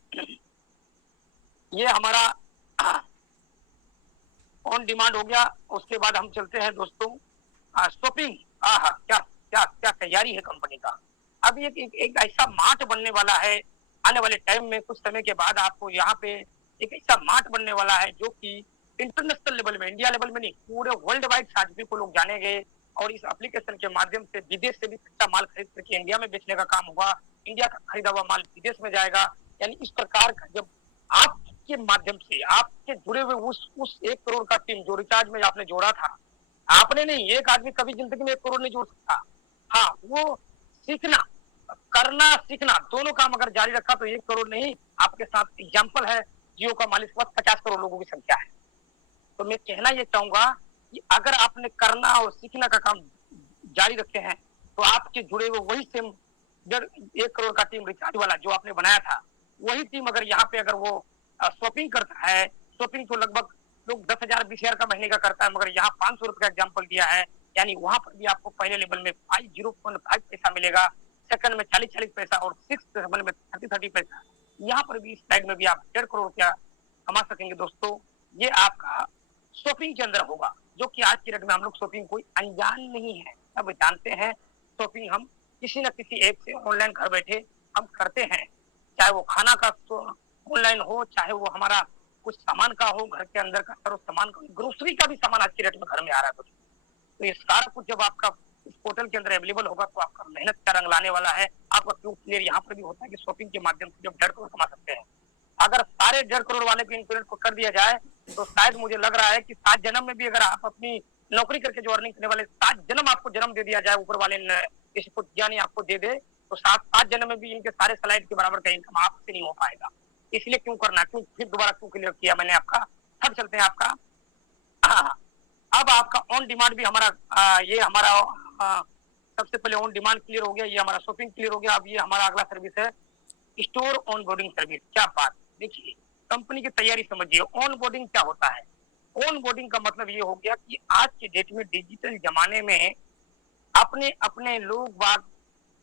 ये हमारा ऑन डिमांड हो गया। उसके बाद हम चलते हैं दोस्तों शॉपिंग। क्या क्या क्या तैयारी है कंपनी का। अब एक ऐसा मार्ट बनने वाला है आने वाले टाइम में। कुछ समय के बाद आपको यहाँ पे एक ऐसा मार्ट बनने वाला है जो कि इंटरनेशनल लेवल में, इंडिया लेवल में नहीं, पूरे वर्ल्ड वाइड साझवी को लोग जानेंगे। और इस एप्लीकेशन के माध्यम से विदेश से भी कच्चा माल खरीद करके इंडिया में बेचने का काम होगा। इंडिया का खरीदा हुआ माल विदेश में जाएगा। यानी इस प्रकार का जब आपके माध्यम से आपके जुड़े हुए उस 1 करोड़ का टीम जो रिचार्ज में आपने जोड़ा था, आपने नहीं, एक आदमी कभी जिंदगी में 1 करोड़ नहीं जोड़ सकता। हाँ, वो सीखना, करना, सीखना, दोनों काम अगर जारी रखा तो 1 करोड़ नहीं, आपके साथ एग्जाम्पल है जियो का मालिक के पास 50 करोड़ लोगों की संख्या है। तो मैं कहना ये चाहूंगा कि अगर आपने करना और सीखना का काम जारी रखे हैं तो आपके जुड़े हुए वही सेम 1 करोड़ का टीम रिचार्ज वाला जो आपने बनाया था, वही टीम अगर यहाँ पे अगर वो शॉपिंग करता है, शॉपिंग तो लगभग लोग 10,000, 20,000 का महीने का करता है, मगर यहाँ 500 रुपए का एग्जाम्पल दिया है। यानी वहां पर भी आपको पहले लेवल में 0.5 पैसा मिलेगा, सेकंड में 40 पैसा और 6th लेवल में 30 पैसा। यहाँ पर भी इस साइड में भी आप 1.5 करोड़ रुपया कमा सकेंगे। दोस्तों, ये आपका शॉपिंग के अंदर होगा, जो कि आज की डेट में हम लोग शॉपिंग कोई अनजान नहीं है, सब जानते हैं। शॉपिंग हम किसी न किसी ऐप से ऑनलाइन घर बैठे हम करते हैं, चाहे वो खाना का ऑनलाइन हो, चाहे वो हमारा कुछ सामान का हो, घर के अंदर का सर्व सामान का, ग्रोसरी का भी सामान आज की डेट में घर में आ रहा है। तो ये सारा कुछ जब आपका इस पोर्टल के अंदर अवेलेबल होगा तो आपका मेहनत का रंग लाने वाला है। आपका क्यों क्लियर यहाँ पर भी होता है कि शॉपिंग के माध्यम से जब 1.5 करोड़ कमा सकते हैं। अगर सारे 1.5 करोड़ वाले को इंक्लूड को कर दिया जाए तो शायद मुझे लग रहा है कि 7 जन्म में भी अगर आप अपनी नौकरी करके जो अर्निंग करने वाले 7 जन्म आपको जन्म दे दिया जाए, ऊपर वाले किसी को यानी आपको दे दे, तो 7 जन्म में भी इनके सारे स्लाइड के बराबर का इनकम आपसे नहीं हो पाएगा। इसलिए क्यों करना, क्यों फिर दोबारा क्यों क्लियर किया मैंने आपका। अब चलते हैं आपका अब आपका ऑन डिमांड भी हमारा ये हमारा सबसे पहले ऑन डिमांड क्लियर हो गया, ये हमारा शॉपिंग क्लियर हो गया। अब ये हमारा अगला सर्विस है स्टोर ऑन बोर्डिंग सर्विस। क्या बात, देखिए कंपनी की तैयारी समझिए। ऑन बोर्डिंग क्या होता है? ऑन बोर्डिंग का मतलब ये हो गया कि आज के डेट में डिजिटल जमाने में अपने अपने लोग बाग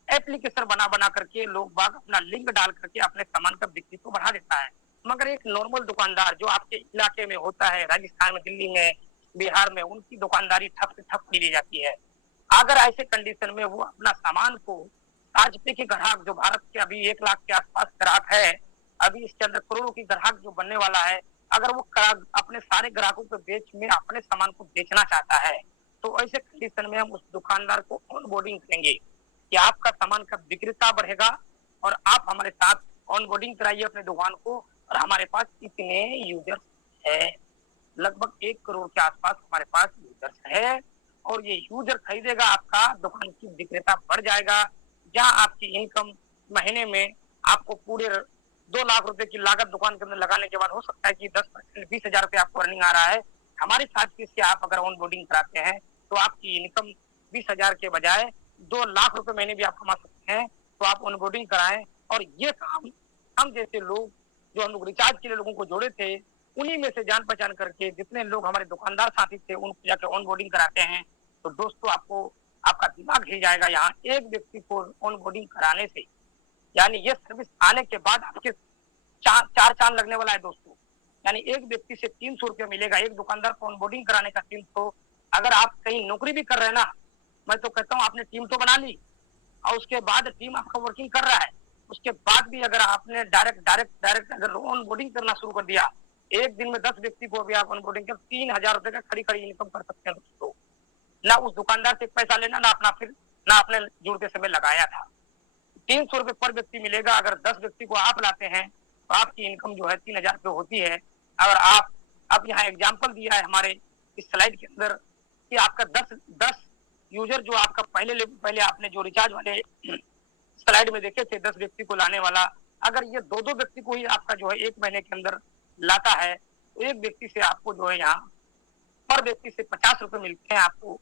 एप्लीकेशन बना बना करके लोग बाग अपना लिंक डाल करके अपने सामान का बिक्री को बढ़ा देता है। मगर एक नॉर्मल दुकानदार जो आपके इलाके में होता है, राजस्थान में, दिल्ली में, बिहार में, उनकी दुकानदारी ठप से ठप की जाती है। अगर ऐसे कंडीशन में वो अपना सामान को 5 रुपए के ग्राहक, जो भारत के अभी 1 लाख के आसपास ग्राहक है, अभी इसके अंदर करोड़ों की ग्राहक जो बनने वाला है, अगर वो अपने सारे ग्राहकों को बेच में अपने सामान को बेचना चाहता है तो ऐसे कंडीशन में हम उस दुकानदार को ऑन बोर्डिंग करेंगे कि आपका सामान का विक्रेता बढ़ेगा और आप हमारे साथ ऑन बोर्डिंग कराइए अपने दुकान को, और हमारे पास इतने यूजर्स है, लगभग 1 करोड़ के आसपास हमारे पास यूजर्स है और ये यूजर खरीदेगा, आपका दुकान की विक्रेता बढ़ जाएगा, जहां आपकी इनकम महीने में आपको पूरे 2 लाख रुपए की लागत दुकान के अंदर लगाने के बाद हो सकता है कि 10% 20,000 रुपए आपको अर्निंग आ रहा है। हमारी साथ से आप अगर ऑन बोर्डिंग कराते हैं तो आपकी इनकम 20,000 के बजाय 2 लाख रुपए महीने भी आप कमा सकते हैं। तो आप ऑन बोर्डिंग कराएं और ये काम हम जैसे लोग जो हम लोग रिचार्ज के लिए लोगों को जोड़े थे, उन्हीं में से जान पहचान करके जितने लोग हमारे दुकानदार साथी थे उनको जाकर ऑन बोर्डिंग कराते हैं। तो दोस्तों आपको आपका दिमाग हिल जाएगा। यहाँ एक व्यक्ति को ऑन बोर्डिंग कराने से, यानी ये सर्विस आने के बाद आपके चार चांद लगने वाला है दोस्तों। यानी एक व्यक्ति से 300 रुपया मिलेगा, एक दुकानदार को ऑन बोर्डिंग कराने का 300। अगर आप कहीं नौकरी भी कर रहे हैं ना, मैं तो कहता हूँ आपने टीम तो बना ली और उसके बाद टीम आपका वर्किंग कर रहा है, उसके बाद भी अगर आपने डायरेक्ट अगर ऑन बोर्डिंग करना शुरू कर दिया, एक दिन में 10 व्यक्ति को भी आप ऑन बोर्डिंग कर 3,000 रुपए का खड़ी इनकम कर सकते हैं दोस्तों। ना उस दुकानदार से पैसा लेना, ना आपने जुड़ते समय लगाया था। 300 रुपए पर व्यक्ति मिलेगा। अगर 10 व्यक्ति को आप लाते हैं तो आपकी इनकम जो है 3,000 रुपए होती है। अगर आप अब यहाँ एग्जाम्पल दिया है हमारे इस स्लाइड के अंदर कि आपका 10 यूजर जो आपका पहले आपने जो रिचार्ज वाले स्लाइड में देखे थे 10 व्यक्ति को लाने वाला, अगर ये 2 व्यक्ति को ही आपका जो है 1 महीने के अंदर लाता है तो एक व्यक्ति से आपको जो है यहाँ पर व्यक्ति से 50 रुपए मिलते हैं आपको।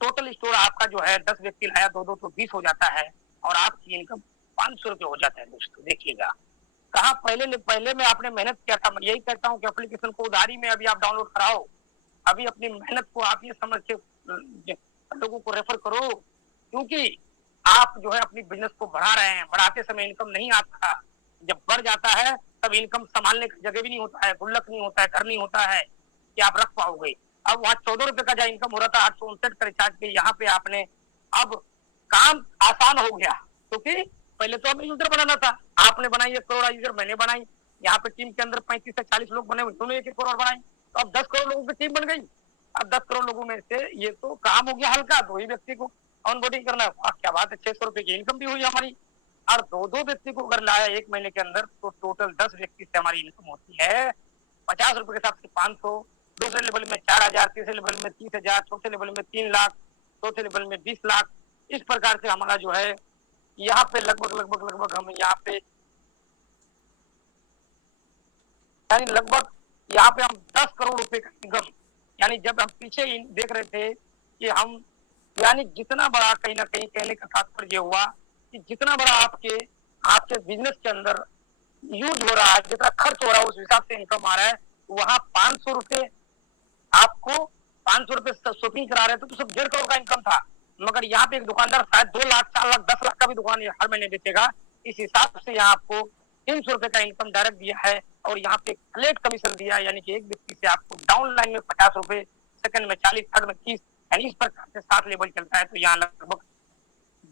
टोटल स्टोर आपका जो है 10 व्यक्ति लाया 2 तो 20 हो जाता है और आपकी इनकम 500 रुपए हो जाता है दोस्तों। देखिएगा कहा पहले में आपने मेहनत किया था। मैं यही कहता हूँ कि एप्लीकेशन को उधारी में अभी आप डाउनलोड कराओ, अभी अपनी मेहनत को आप ये समझ के लोगों को रेफर करो, क्योंकि आप जो है अपनी बिजनेस को बढ़ा रहे हैं। बढ़ाते समय इनकम नहीं आता, जब बढ़ जाता है तब इनकम संभालने की जगह भी नहीं होता है, गुल्लक नहीं होता है, घर नहीं होता है कि आप रख पाओगे। अब वहाँ 14 रुपए का जो इनकम हो रहा था 859 का रिचार्ज पे, यहाँ पे आपने अब काम आसान हो गया, क्योंकि पहले तो हमें यूजर बनाना था, आपने बनाई 1 करोड़ यूजर, मैंने बनाई, यहाँ पे टीम के अंदर 35 से 40 लोग बने, उन्होंने 1 करोड़ बनाई, तो अब 10 करोड़ लोगों की टीम बन गई। अब 10 करोड़ लोगों में से ये तो काम हो गया हल्का, 2 ही व्यक्ति को ऑन बोर्डिंग करना है, क्या बात है, 600 रुपए की इनकम भी हुई हमारी। और 2 व्यक्ति को अगर लाया 1 महीने के अंदर तो टोटल 10 व्यक्ति से हमारी इनकम होती है 50 रुपए के हिसाब से 500, दूसरे लेवल में 4,000, तीसरे लेवल में 30,000, चौथे लेवल में 3 लाख, चौथे लेवल में 20 लाख। इस प्रकार से हमारा जो है यहाँ पे लगभग हम यहाँ पे यानी लगभग यहाँ पे हम 10 करोड़ रुपए का इनकम, यानी जब हम पीछे देख रहे थे कि हम यानी जितना बड़ा कहीं ना कहीं कहने का तात्पर्य हुआ कि जितना बड़ा आपके बिजनेस के अंदर यूज हो रहा है, जितना खर्च हो रहा है उस हिसाब से इनकम आ रहा है, वहां 500 रुपए आपको 500 रुपए शॉपिंग करा रहे थे तो सब 1.5 करोड़ का इनकम था। मगर यहाँ पे एक दुकानदार शायद 2 लाख 4 लाख 10 लाख का भी दुकान हर महीने बेचेगा, इस हिसाब से यहाँ आपको 300 रुपए का इनकम डायरेक्ट दिया है और यहाँ पे फ्लैट कमीशन दिया है, यानी कि एक व्यक्ति से आपको डाउन लाइन में 50 रुपए, सेकंड में 40, थर्ड में 30, यानी इस प्रकार से 7 लेवल चलता है। तो यहाँ लगभग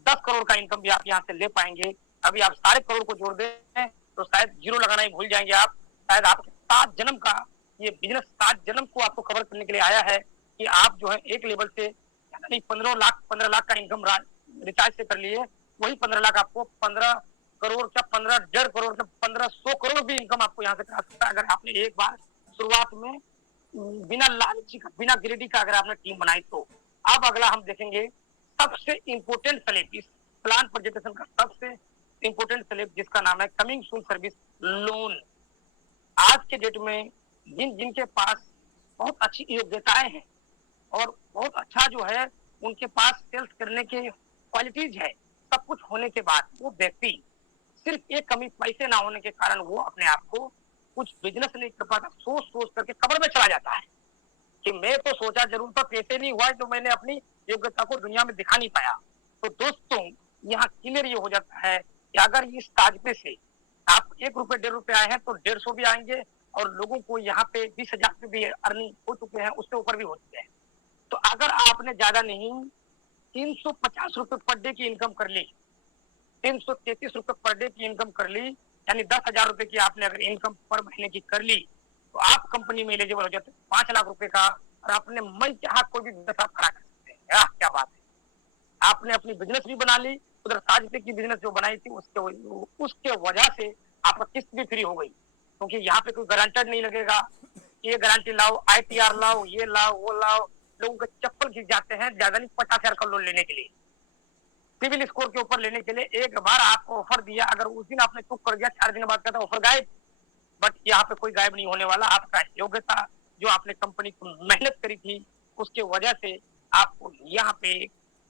10 करोड़ का इनकम भी आप यहाँ से ले पाएंगे। अभी आप सारे करोड़ को जोड़ दें तो शायद जीरो लगाना ही भूल जाएंगे आप। शायद आपके 7 जन्म का ये बिजनेस 7 जन्म को आपको कवर करने के लिए आया है कि आप जो है एक लेवल से यानी 15 लाख का इनकम रिचार्ज से कर लिए, वही 15 लाख आपको 15 करोड़ का 15.5 करोड़ का 1500 करोड़ भी इनकम आपको यहाँ से करा सकता है, अगर आपने एक बार शुरुआत में बिना लालची का, बिना गिरेडी का अगर आपने टीम बनाई तो। अब अगला हम देखेंगे सबसे इंपोर्टेंट स्लैब, इस प्लान प्रेजेंटेशन का सबसे इंपोर्टेंट स्लैब जिसका नाम है कमिंग सून सर्विस लोन। आज के डेट में जिनके पास बहुत अच्छी योग्यताएं हैं और बहुत अच्छा जो है उनके पास सेल्स करने के क्वालिटीज है, सब कुछ होने के बाद वो व्यक्ति सिर्फ एक कमी पैसे ना होने के कारण वो अपने आप को कुछ बिजनेस नहीं कर पाता, सोच करके कब्र में चला जाता है कि मैं तो सोचा जरूर था, पैसे नहीं हुआ तो मैंने अपनी योग्यता को दुनिया में दिखा नहीं पाया। तो दोस्तों यहाँ क्लियर ये हो जाता है कि अगर इस ताजबे से आप 1 रुपए 1.5 रुपए आए हैं तो 150 भी आएंगे और लोगों को यहाँ पे 20,000 पे भी अर्निंग हो चुके हैं, उससे ऊपर भी हो चुके हैं। तो अगर आपने ज्यादा नहीं 350 रुपए पर डे की इनकम कर ली, 333 रुपए पर डे की इनकम कर ली, यानी 10,000 रुपए की आपने अगर इनकम पर महीने की कर ली तो आप कंपनी में एलिजिबल हो जाते हैं 5 लाख रुपए का, और आपने मन चाहा कोई भी बिजनेस आप खड़ा कर सकते हैं। क्या बात है, आपने अपनी बिजनेस भी बना ली, उधर 7 रुपए की बिजनेस जो बनाई थी उसके वजह से आपका किस्त भी फ्री हो गई, क्योंकि यहाँ पे कोई गारंटर नहीं लगेगा, ये गारंटी लाओ, ITR लाओ, ये लाओ, वो लाओ। लोगों के चप्पल घिस जाते हैं, ज्यादा नहीं 50,000 का लोन लेने के लिए, सिविल स्कोर के ऊपर लेने के लिए। एक बार आपको ऑफर दिया, अगर उस दिन आपने चुप कर दिया, 4 दिन बाद कहता ऑफर गायब। बट यहाँ पे कोई गायब नहीं होने वाला। आपका योग्यता, जो आपने कंपनी को मेहनत करी थी, उसके वजह से आपको यहाँ पे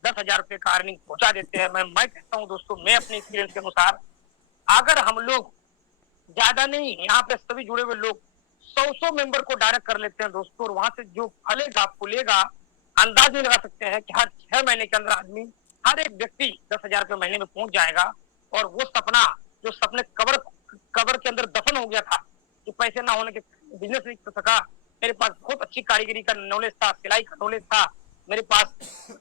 10,000 रुपए का अर्निंग पहुंचा देते हैं। मैं कहता हूँ दोस्तों, मैं अपने एक्सपीरियंस के अनुसार, अगर हम लोग ज्यादा नहीं, यहाँ पे सभी जुड़े हुए लोग 100 मेंबर को डायरेक्ट कर लेते हैं दोस्तों, और वहां से जो फलेगा फूलेगा, अंदाज नहीं लगा सकते हैं कि हर 6 महीने के अंदर आदमी, हर एक व्यक्ति 10,000 रुपए महीने में पहुंच जाएगा। और वो सपना, जो सपने कबर के अंदर दफन हो गया था, कि पैसे ना होने के बिजनेस नहीं कर सका, मेरे पास बहुत अच्छी कारीगरी का नॉलेज था, सिलाई का नॉलेज था, मेरे पास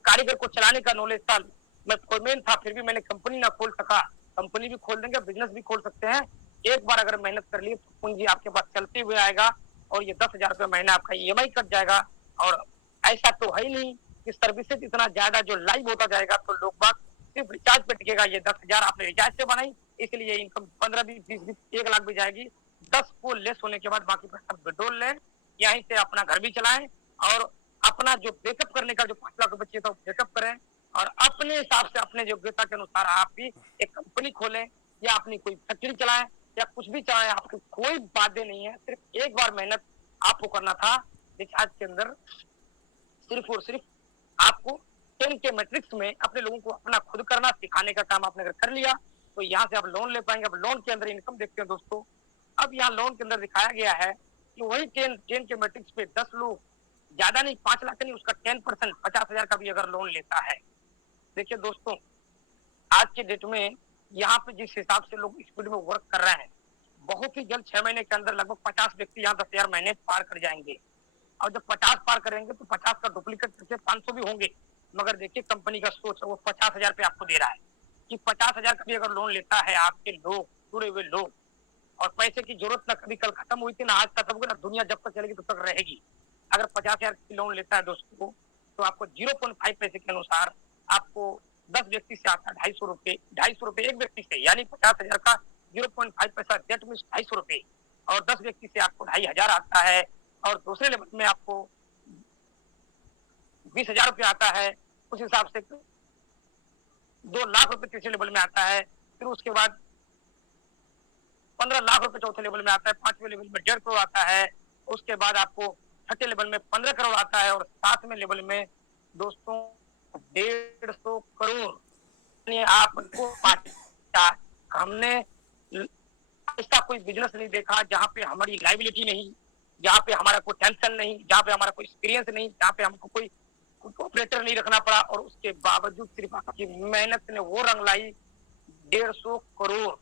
कारीगर को चलाने का नॉलेज था, मैं फोरमैन था, फिर भी मैंने कंपनी ना खोल सका। कंपनी भी खोल देंगे, बिजनेस भी खोल सकते हैं। एक बार अगर मेहनत कर ली तो पूंजी आपके पास चलते हुए आएगा, और ये 10,000 रुपए महीना आपका EMI कट जाएगा। और ऐसा तो है ही नहीं कि सर्विसेज इतना ज्यादा जो लाइव होता जाएगा तो लोग बात सिर्फ रिचार्ज पे टिकेगा। ये 10,000 आपने रिचार्ज से बनाई, इसलिए इनकम 15, 20, 20, 1 लाख भी जाएगी। 10 को लेस होने के बाद बाकी पैसा विड्रॉल लें, यहीं से अपना घर भी चलाएं, और अपना जो बैकअप करने का जो 5 लाख रुपए चाहिए था बैकअप करें, और अपने हिसाब से अपने योग्यता के अनुसार आप भी एक कंपनी खोलें, या अपनी कोई फैक्ट्री चलाएं, या कुछ भी चाहे। आपकी कोई बातें नहीं है, सिर्फ एक बार मेहनत आपको करना था। रिचार्ज के अंदर सिर्फ और सिर्फ आपको 10 के मैट्रिक्स में अपने लोगों को अपना खुद करना सिखाने का काम आपने अगर कर लिया, तो यहाँ से आप लोन ले पाएंगे। अब लोन के अंदर इनकम देखते हैं दोस्तों। अब यहाँ लोन के अंदर दिखाया गया है कि वही 10 के मैट्रिक्स पे 10 लोग, ज्यादा नहीं, 5 लाख नहीं, उसका 10% 50,000 का भी अगर लोन लेता है। देखिए दोस्तों, आज के डेट में यहाँ पे जिस हिसाब से लोग स्पीड में वर्क कर रहे हैं, बहुत ही जल्द 6 महीने के अंदर लगभग 50 व्यक्ति यहाँ 10,000 महीने पार कर जाएंगे। और जब 50 पार करेंगे तो 50 का डुप्लीकेट करके 500 भी होंगे। मगर देखिए कंपनी का सोच है, वो 50,000 पे आपको दे रहा है कि 50,000 का भी अगर लोन लेता है आपके लोग, जुड़े हुए लोग, और पैसे की जरूरत ना कभी कल खत्म हुई थी ना आज खत्म होगी, ना दुनिया जब तक चलेगी तब तक रहेगी। अगर 50,000 की लोन लेता है दोस्तों, तो आपको 0.5 पैसे के अनुसार आपको 10 व्यक्ति से आता है 250 रुपए, 250 रुपए एक व्यक्ति से, यानी 50,000 का 0.5 पैसा, डेट मीन 250 रुपए, और 10 व्यक्ति से आपको 2,500 आता है। और दूसरे लेवल में आपको 20,000 रुपये आता है। उस हिसाब से 2 लाख रुपए तीसरे लेवल में आता है। फिर उसके बाद 15 लाख रुपए चौथे लेवल में आता है। 5वें लेवल में 1.5 करोड़ आता है। उसके बाद आपको छठे लेवल में 15 करोड़ आता है, और 7वें लेवल में दोस्तों 150 करोड़। आपको हमने ऐसा कोई बिजनेस नहीं देखा जहाँ पे हमारी लाइबिलिटी नहीं, जहाँ पे हमारा कोई टेंशन नहीं, जहाँ पे हमारा कोई एक्सपीरियंस नहीं, जहाँ पे हमको कोई ऑपरेटर नहीं रखना पड़ा, और उसके बावजूद सिर्फ आपकी मेहनत ने वो रंग लाई 150 करोड़।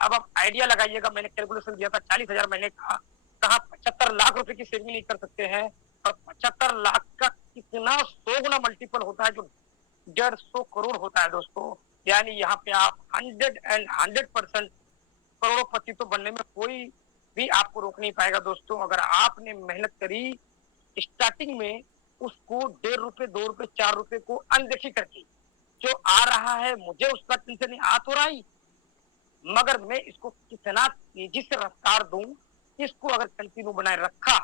अब आप आइडिया लगाइएगा, मैंने कैलकुलेशन दिया था 40,000 महीने का, कहाँ 75 लाख रुपए की सेविंग नहीं कर सकते हैं। और 75 लाख का कितना 100 गुना मल्टीपल होता है, जो 150 करोड़ होता है दोस्तों। यानी यहाँ पे आप 100% करोड़पति तो बनने में कोई भी आपको रोक नहीं पाएगा दोस्तों। अगर आपने मेहनत करी स्टार्टिंग में, उसको 1.5 रुपए, 2 रुपए, 4 रुपए को अनदेखी करके, जो आ रहा है मुझे उसका टेंशन नहीं, आ तो रहा ही, मगर मैं इसको कितना तेजी से रफ्तार दूं, इसको अगर कंटिन्यू बनाए रखा,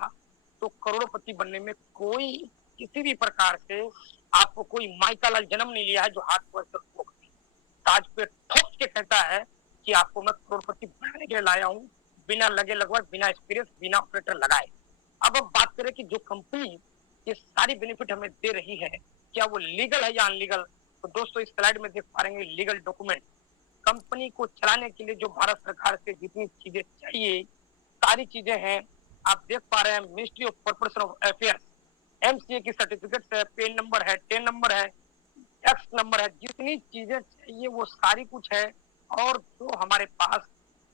तो करोड़पति बनने में कोई किसी भी प्रकार से आपको कोई माइका लाल जन्म नहीं लिया है जो हाथ पर ताज पे ठोक के कहता है कि आपको मैं करोड़पति बनाने के लिए लाया हूँ, बिना लगे लगवाए, बिना एक्सपीरियंस, बिना ऑपरेटर लगाए। अब हम बात करें कि जो कंपनी ये सारी बेनिफिट हमें दे रही है, क्या वो लीगल है या अनलीगल? तो दोस्तों इस स्लाइड में देख पा रहे हैं लीगल डॉक्यूमेंट। कंपनी को चलाने के लिए जो भारत सरकार से जितनी चीजें चाहिए, सारी चीजें हैं। आप देख पा रहे हैं ministry of corporation of affairs, MCA की सर्टिफिकेट है, पेन नंबर है, टेन नंबर है, एक्स नंबर है, जितनी चीजें चाहिए वो सारी कुछ है। और जो हमारे पास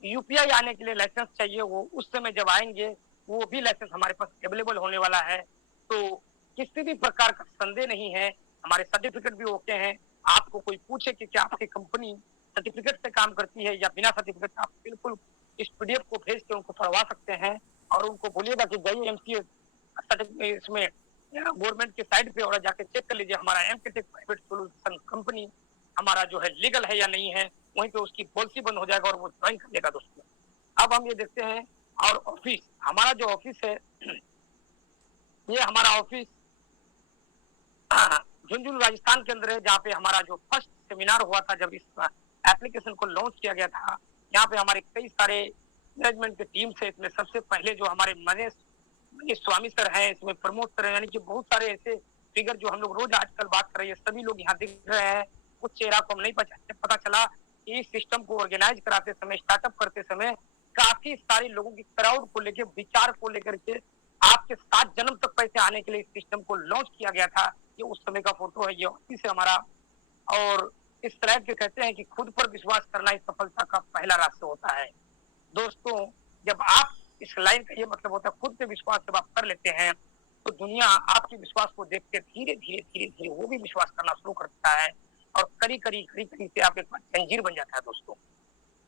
UPI आने के लिए लाइसेंस चाहिए, वो उस समय जब आएंगे वो भी लाइसेंस हमारे पास अवेलेबल होने वाला है। तो किसी भी प्रकार का संदेह नहीं है, हमारे सर्टिफिकेट भी ओके हैं। आपको कोई पूछे कि क्या आपकी कंपनी सर्टिफिकेट से काम करती है या बिना सर्टिफिकेट, आप बिल्कुल इस PDF को भेज के उनको पढ़वा सकते हैं, और उनको बोलिएगा कि जाइए MCA इसमें गवर्नमेंट के साइड पे और जाके चेक कर लीजिए हमारा MKTech प्राइवेट सोल्यूशन कंपनी हमारा जो है लीगल है या नहीं है। वहीं पे उसकी पॉलिसी बंद हो जाएगा और वो ज्वाइन कर लेगा दोस्तों। अब हम ये देखते हैं और ऑफिस, हमारा जो ऑफिस है, ये हमारा ऑफिस झुंझुनू राजस्थान के अंदर है, जहाँ पे हमारा जो फर्स्ट सेमिनार हुआ था जब इस एप्लीकेशन को लॉन्च किया गया था। यहाँ पे हमारे कई सारे मैनेजमेंट की टीम से, इसमें सबसे पहले जो हमारे मनीष मनीष स्वामी सर हैं, इसमें प्रमोद सर हैं, यानी कि बहुत सारे ऐसे फिगर जो हम लोग रोज आजकल बात कर रहे हैं, सभी लोग यहाँ दिख रहे हैं। कुछ चेहरा को हम नहीं पता चला कि इस सिस्टम को ऑर्गेनाइज कराते समय, स्टार्टअप करते समय काफी सारे लोगों की क्राउड को लेकर, विचार को लेकर के आपके 7 जन्म तक पैसे आने के लिए इस सिस्टम को लॉन्च किया गया था। ये उस समय का फोटो है, ये ऑफिस है हमारा। और इस स्लाइड के कहते हैं कि खुद पर विश्वास करना इस सफलता का पहला रास्ता होता है। दोस्तों, जब आप इस लाइन का ये मतलब होता है, खुद पे विश्वास जब आप कर लेते हैं तो दुनिया आपके विश्वास को देख के धीरे धीरे वो भी विश्वास करना शुरू करता है, और करी से आप एक जंजीर बन जाता है। दोस्तों,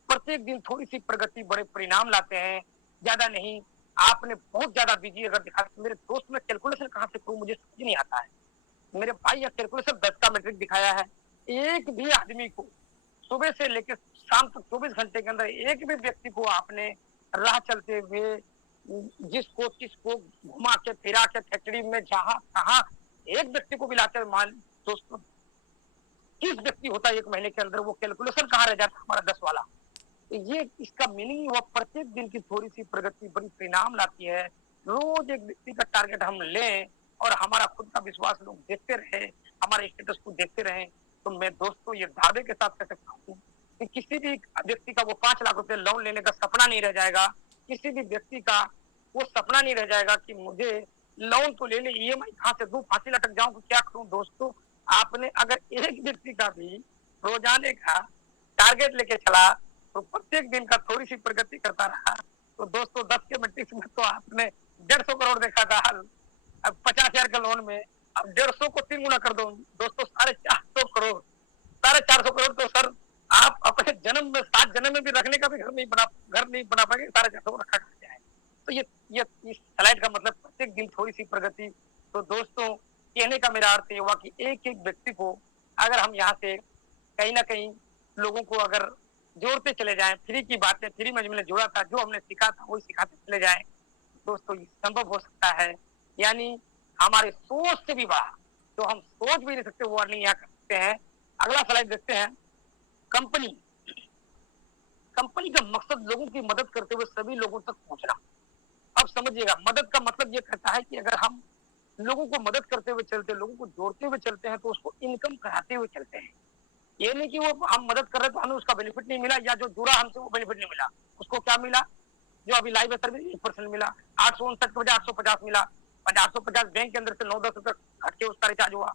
प्रत्येक दिन थोड़ी सी प्रगति बड़े परिणाम लाते हैं, ज्यादा नहीं। आपने बहुत ज्यादा बिजी अगर दिखा, मेरे दोस्त में कैलकुलेशन कहाँ से करूं मुझे समझ नहीं आता है। मेरे भाई या कैलकुलेशन 10 का मैट्रिक दिखाया है। एक भी आदमी को सुबह से लेकर शाम तक 24 घंटे के अंदर एक भी व्यक्ति को आपने राह चलते हुए जिसको किसको घुमा के फिरा के फैक्ट्री में जहां कहा एक व्यक्ति को भी लाते मान दोस्तों 30 व्यक्ति होता है एक महीने के अंदर, वो कैलकुलेशन कहाँ रह जाता हमारा 10 वाला। ये इसका मीनिंग हुआ प्रत्येक दिन की थोड़ी सी प्रगति बड़ी परिणाम लाती है। रोज एक व्यक्ति का टारगेट हम लें और हमारा खुद का विश्वास लोग देखते रहे, हमारे स्टेटस को देखते रहे, तो मैं दोस्तों ये दावे के साथ कह सकता हूँ कि किसी भी व्यक्ति का वो 5 लाख रुपए लोन लेने का सपना नहीं रह जाएगा। किसी भी व्यक्ति का वो सपना नहीं रह जाएगा कि मुझे लोन तो ले ले, ईएमआई कहाँ से दूं, फांसी लटक जाऊं तो क्या करूं। दोस्तों, आपने अगर एक व्यक्ति का भी रोजाने का टारगेट लेके चला तो प्रत्येक दिन का थोड़ी सी प्रगति करता रहा, तो दोस्तों 10 के मैट्रिक्स में तो आपने 150 करोड़ देखा था। अब 50,000 का लोन में अब 150 को 3 गुना कर दो दोस्तों, 450 करोड़। 450 करोड़ तो सर आप अपने जन्म में 7 जन्म में भी रखने का भी घर नहीं बना पाएंगे, 450 रखा जाए। तो ये इस स्लाइड का मतलब प्रत्येक दिन थोड़ी सी प्रगति। तो दोस्तों, कहने का मेरा अर्थ ये हुआ कि एक एक व्यक्ति को अगर हम यहाँ से कहीं ना कहीं लोगों को अगर जोड़ते चले जाएं, फ्री की बातें, फ्री में हमने जोड़ा था, जो हमने सीखा था वही सिखाते चले जाएं, दोस्तों ये संभव हो सकता है। यानी हमारे सोच से भी बड़ा जो हम सोच भी नहीं सकते वो अर्निंग यहाँ कर सकते हैं। अगला स्लाइड देखते हैं। कंपनी का मकसद लोगों की मदद करते हुए सभी लोगों तक पहुंचना। अब समझिएगा, मदद का मतलब ये कहता है कि अगर हम लोगों को मदद करते हुए चलते, लोगों को जोड़ते हुए चलते हैं, तो उसको इनकम कराते हुए चलते हैं। ये नहीं कि वो हम मदद कर रहे तो हमें उसका बेनिफिट नहीं मिला, या जो जुड़ा हमसे वो बेनिफिट नहीं मिला। उसको क्या मिला? जो अभी लाइव है सर्विस 1% मिला, 859 के बजाय 850 मिला, 850 बैंक के अंदर से 9-10 रुपए कट के उसका रिचार्ज हुआ।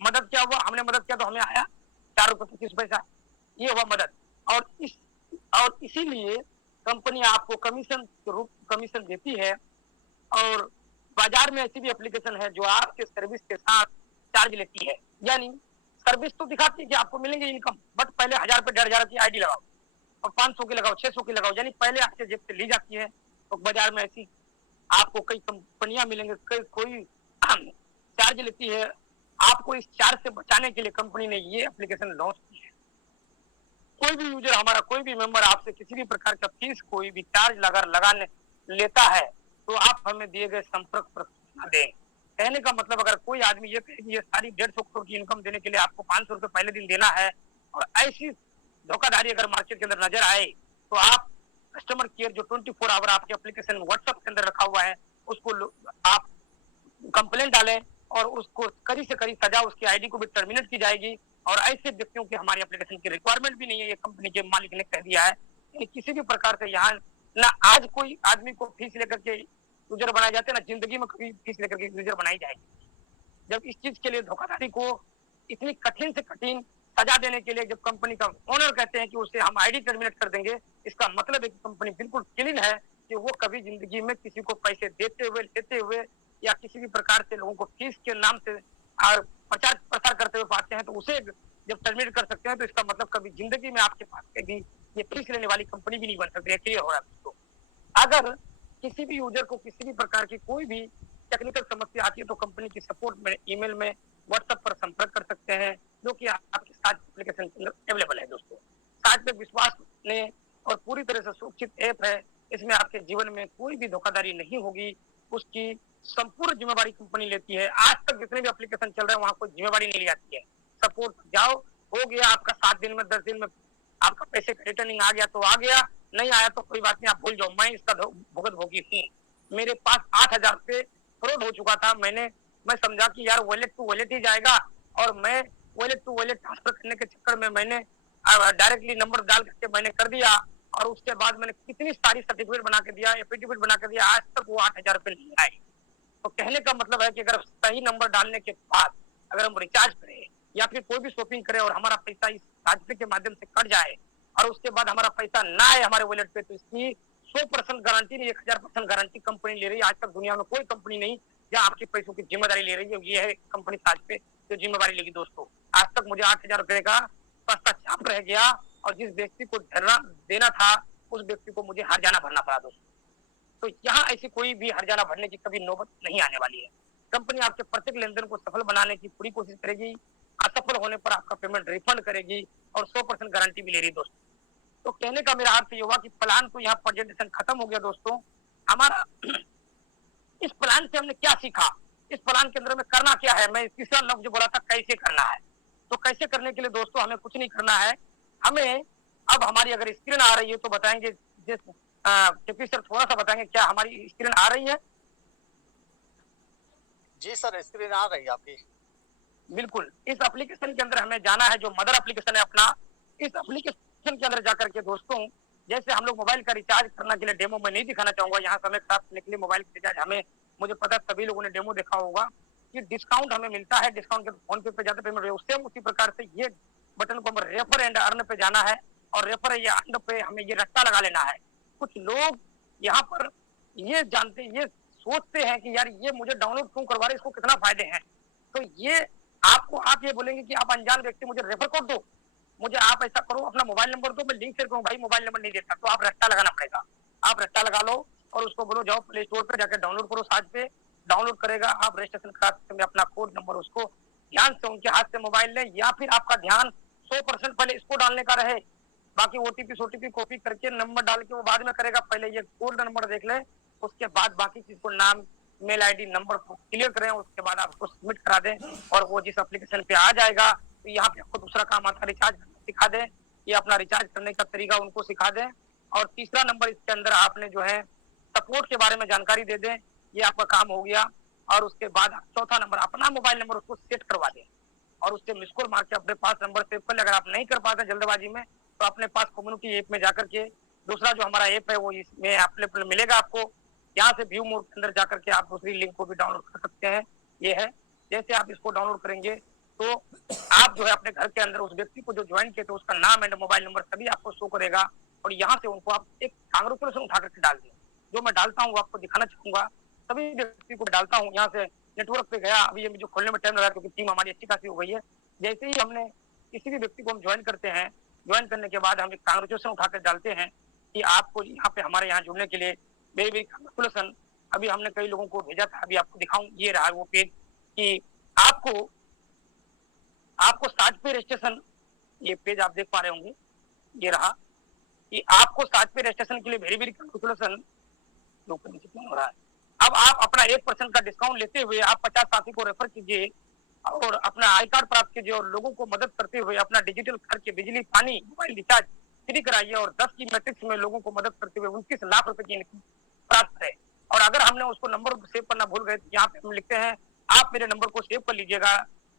मदद क्या हुआ? हमने मदद किया तो हमें आया 4 रुपए 25 पैसा, ये हुआ मदद। और इसीलिए कंपनी आपको कमीशन देती है। और बाजार में ऐसी भी एप्लीकेशन है जो आपके सर्विस के साथ चार्ज लेती है। यानी सर्विस तो दिखाती है कि आपको मिलेंगे इनकम, बट पहले 1000 रुपए 1500 की आईडी लगाओ और 500 की लगाओ, 600 की लगाओ, यानी पहले आपके जेब से ली जाती है। तो बाजार में ऐसी आपको कई कंपनियां मिलेंगे, कोई चार्ज लेती है। आपको इस चार्ज से बचाने के लिए कंपनी ने ये एप्लीकेशन लॉन्च की है। कोई भी यूजर, हमारा कोई भी मेंबर आपसे किसी भी प्रकार का फीस, कोई भी चार्ज लगाने लेता है तो आप हमें दिए गए संपर्क पर सूचना दें। कहने का मतलब अगर कोई आदमी ये कहे कि ये सारी 150 करोड़ की इनकम देने के लिए आपको 500 रुपए पहले दिन देना है, और ऐसी धोखाधड़ी अगर मार्केट के अंदर नजर आए तो आप कस्टमर केयर जो 24 आवर आपके एप्लीकेशन व्हाट्सएप के अंदर रखा हुआ है, उसको आप कंप्लेंट डालें और उसको कड़ी से कड़ी सजा, उसकी आईडी को भी टर्मिनेट की जाएगी। और ऐसे व्यक्तियों की हमारी एप्लीकेशन की रिक्वायरमेंट भी नहीं है, ये कंपनी के मालिक ने कह दिया है। किसी भी प्रकार से यहाँ ना आज कोई आदमी को फीस लेकर के यूजर बनाए जाते, ना जिंदगी में कभी फीस लेकर के यूजर बनाई जाएगी। जब इस चीज के लिए धोखाधड़ी को इतनी कठिन से कठिन सजा देने के लिए जब कंपनी का ओनर कहते हैं कि उसे हम आईडी टर्मिनेट कर देंगे, इसका मतलब है कि कंपनी बिल्कुल क्लीन है कि वो कभी जिंदगी में किसी को पैसे देते हुए, लेते हुए, या किसी भी प्रकार से लोगों को फीस के नाम से और प्रचार प्रसार करते हुए पाते हैं, तो उसे जब टर्मिनेट कर सकते हैं तो इसका मतलब कभी जिंदगी में आपके पास कभी ये फीस लेने वाली कंपनी भी नहीं बन सकती है। क्लियर हो रहा है दोस्तों? अगर किसी भी यूजर को किसी भी प्रकार की कोई भी टेक्निकल समस्या आती है तो कंपनी की सपोर्ट में ईमेल में व्हाट्सएप पर संपर्क कर सकते हैं, जो कि आपके साथ एप्लीकेशन के अंदर अवेलेबल है। दोस्तों, साथ में विश्वास ने और पूरी तरह से सुरक्षित ऐप है। इस जिसमें आपके जीवन में कोई भी धोखाधड़ी नहीं होगी, उसकी संपूर्ण जिम्मेवारी कंपनी लेती है। आज तक जितने भी एप्लीकेशन चल रहे हैं वहां कोई जिम्मेवारी नहीं ली जाती है। सपोर्ट जाओ, हो गया आपका 7 दिन में 10 दिन में आपका पैसे का रिटर्निंग आ गया तो आ गया, नहीं आया तो कोई बात नहीं, आप भूल जाओ, मैं इसका भुगत भोगी हूँ। मेरे पास 8,000 रुपये फ्रॉड हो चुका था। मैं समझा कि यार वॉलेट टू वॉलेट ही जाएगा, और मैं वॉलेट टू वॉलेट ट्रांसफर करने के चक्कर में मैंने डायरेक्टली नंबर डाल करके मैंने कर दिया, और उसके बाद मैंने कितनी सारी सर्टिफिकेट बना के दिया, एफिडेविट बना के दिया, आज तक वो 8,000 रुपये नहीं आए। तो कहने का मतलब है कि अगर सही नंबर डालने के बाद अगर हम रिचार्ज करें या फिर कोई भी शॉपिंग करें और हमारा पैसा इस साजिश के माध्यम से कट जाए और उसके बाद हमारा पैसा ना आए हमारे वॉलेट पे, तो इसकी 100% गारंटी नहीं, 1000% गारंटी कंपनी ले रही है। आज तक दुनिया में कोई कंपनी नहीं जहाँ आपके पैसों की जिम्मेदारी ले रही है, ये है कंपनी साज पे जो जिम्मेदारी लेगी। दोस्तों, आज तक मुझे 8,000 रुपए का सस्ता चाप रह गया, और जिस व्यक्ति को देना था उस व्यक्ति को मुझे हर्जाना भरना पड़ा। दोस्तों, तो यहाँ ऐसी कोई भी हर्जाना भरने की कभी नौबत नहीं आने वाली है। कंपनी आपके प्रत्येक लेनदेन को सफल बनाने की पूरी कोशिश करेगी, असफल होने पर आपका पेमेंट रिफंड करेगी, और 100% गारंटी भी ले रही है। दोस्तों, तो कहने का मेरा अर्थ ये होगा कि प्लान तो यहाँ प्रेजेंटेशन खत्म हो गया। दोस्तों, हमारा इस प्लान से हमने क्या सीखा, इस प्लान के अंदर में करना क्या है, मैं तीसरा लफ्ज बोला था कैसे करना है। तो कैसे करने के लिए दोस्तों हमें कुछ नहीं करना है, हमें अब हमारी अगर स्क्रीन आ रही है तो बताएंगे, जिस सर थोड़ा सा बताएंगे क्या हमारी स्क्रीन आ रही है? जी सर, स्क्रीन आ रही है आपकी। बिल्कुल, इस एप्लीकेशन के अंदर हमें जाना है, जो मदर एप्लीकेशन है अपना। इस एप्लीकेशन के अंदर जाकर के दोस्तों, जैसे हम लोग मोबाइल का रिचार्ज करने के लिए डेमो में नहीं दिखाना चाहूंगा, यहाँ समय खराब करने के लिए मोबाइल का रिचार्ज हमें, मुझे पता है सभी लोगों ने डेमो देखा होगा कि डिस्काउंट हमें मिलता है, डिस्काउंट के फोन पे जाते पेमेंट सेम उसी प्रकार से ये बटन को हमें रेफर एंड अर्न पे जाना है, और रेफर या अर्न पे हमें ये रट्टा लगा लेना है। कुछ लोग यहाँ पर ये जानते, ये सोचते हैं कि यार ये मुझे डाउनलोड क्यों करवा रहे, इसको कितना फायदे हैं। तो ये आप ये बोलेंगे कि आप अनजान व्यक्ति मुझे रेफर कोड दो, मुझे आप ऐसा करो, अपना मोबाइल नंबर दो, मैं लिंक शेयर करूँ। भाई मोबाइल नंबर नहीं देता, तो आप रट्टा लगाना पड़ेगा। आप रट्टा लगा लो और उसको बोलो जाओ प्ले स्टोर पे जाकर डाउनलोड करो, साज पे डाउनलोड करेगा, आप रजिस्ट्रेशन करा सकते हैं अपना कोड नंबर, उसको ध्यान से उनके हाथ से मोबाइल लें, या फिर आपका ध्यान 100% पहले इसको डालने का रहे, बाकी ओटीपी कॉपी करके नंबर डाल के वो बाद में करेगा। पहले ये कोड नंबर देख ले, उसके बाद बाकी चीज को नाम, मेल आईडी, नंबर को क्लियर करें, उसके बाद आप उसको सबमिट करा दें, और वो जिस एप्लीकेशन पे आ जाएगा, तो यहाँ पे आपको दूसरा काम आता है, रिचार्ज सिखा दें, ये अपना रिचार्ज करने का तरीका उनको सिखा दें। और तीसरा नंबर इसके अंदर आपने जो है सपोर्ट के बारे में जानकारी दे दें, ये आपका काम हो गया। और उसके बाद चौथा नंबर, अपना मोबाइल नंबर उसको सेट करवा दें, और उससे मिस कॉल मार के अपने पास नंबर सेव कर ले। अगर आप नहीं कर पाते जल्दबाजी में, तो अपने पास कम्युनिटी ऐप में जाकर के, दूसरा जो हमारा ऐप है वो इसमें अवेलेबल मिलेगा आपको, यहाँ से व्यू मोड के अंदर जाकर के आप दूसरी लिंक को भी डाउनलोड कर सकते हैं। ये है, जैसे आप इसको डाउनलोड करेंगे तो आप जो है अपने घर के अंदर उस व्यक्ति को जो ज्वाइन किए थे उसका नाम एंड मोबाइल नंबर सभी आपको शो करेगा, और यहाँ से उनको आप एक कांग्रेचुलेशन उठा करके डाल दें। जो मैं डालता हूँ आपको दिखाना चाहूंगा, सभी व्यक्ति को डालता हूँ। यहाँ से नेटवर्क पे गया, अभी ये जो खोलने में टाइम लगा क्योंकि टीम हमारी अच्छी खासी हो गई है। जैसे ही हमने किसी भी व्यक्ति को हम ज्वाइन करते हैं, ज्वाइन करने के बाद हम एक कांग्रेचुलेशन उठाकर डालते हैं कि आपको यहाँ पे हमारे यहाँ जुड़ने के लिए वेरी वेरी कांग्रेचुलेशन। अभी हमने कई लोगों को भेजा था, अभी आपको दिखाऊं, ये रहा वो पेज कि आपको साज पे रजिस्ट्रेशन, ये पेज आप देख पा रहे होंगे, ये रहा कि आपको साज पे रजिस्ट्रेशन के लिए वेरी वेरी कांग्रेचुलेशन हो रहा है। अब आप अपना 1% का डिस्काउंट लेते हुए आप 50 साथी को रेफर कीजिए, और अपना आई कार्ड प्राप्त कीजिए, और लोगों को मदद करते हुए अपना डिजिटल खर्च, बिजली, पानी, मोबाइल रिचार्ज फ्री कराइए, और 10 की मैट्रिक्स में लोगों को मदद करते हुए 29 लाख रुपए की इनकम प्राप्त करें। और अगर हमने उसको नंबर सेव करना भूल गए, तो यहाँ पे हम लिखते हैं, आप मेरे नंबर को सेव कर लीजिएगा,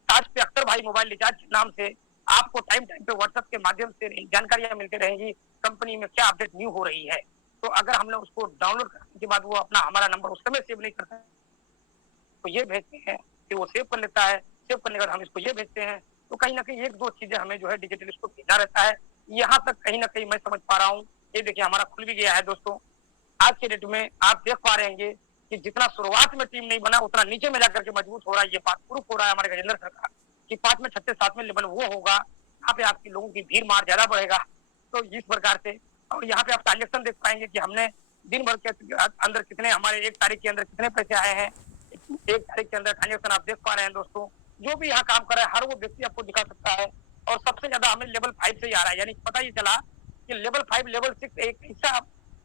ताज पे अख्तर भाई मोबाइल रिचार्ज के नाम से। आपको टाइम टाइम पे व्हाट्सएप के माध्यम से जानकारियां मिलती रहेंगी कंपनी में क्या अपडेट न्यू हो रही है। तो अगर हमने उसको डाउनलोड करने के बाद वो अपना हमारा नंबर उस समय सेव नहीं करता, तो ये भेजते हैं कि वो सेव कर लेता है, सेव करने के बाद हम इसको ये भेजते हैं। तो कहीं ना कहीं एक दो चीजें हमें जो है डिजिटल इसको भेजना रहता है। यहाँ तक कहीं ना कहीं मैं समझ पा रहा हूँ। ये देखिए हमारा खुल भी गया है दोस्तों। आज के डेट में आप देख पा रहे हैं कि जितना शुरुआत में टीम नहीं बना, उतना नीचे में जाकर के मजबूत हो रहा है। ये बात प्रूफ हो रहा है हमारे गजेंद्र सर का कि 5 में 6 7 में लेवल वो होगा, यहाँ पे आपकी लोगों की भीड़ मार ज्यादा बढ़ेगा। तो इस प्रकार से, और यहाँ पे आप ट्रांजेक्शन देख पाएंगे कि हमने दिन भर के अंदर कितने, हमारे 1 तारीख के अंदर कितने पैसे आए हैं, 1 तारीख के अंदर ट्रांजेक्शन आप देख पा रहे हैं दोस्तों। जो भी यहाँ काम कर रहा है हर वो व्यक्ति आपको दिखा सकता है। और सबसे ज्यादा हमें लेवल 5 से ही आ रहा है, यानी पता ही चला कि लेवल 5 लेवल 6 एक ऐसा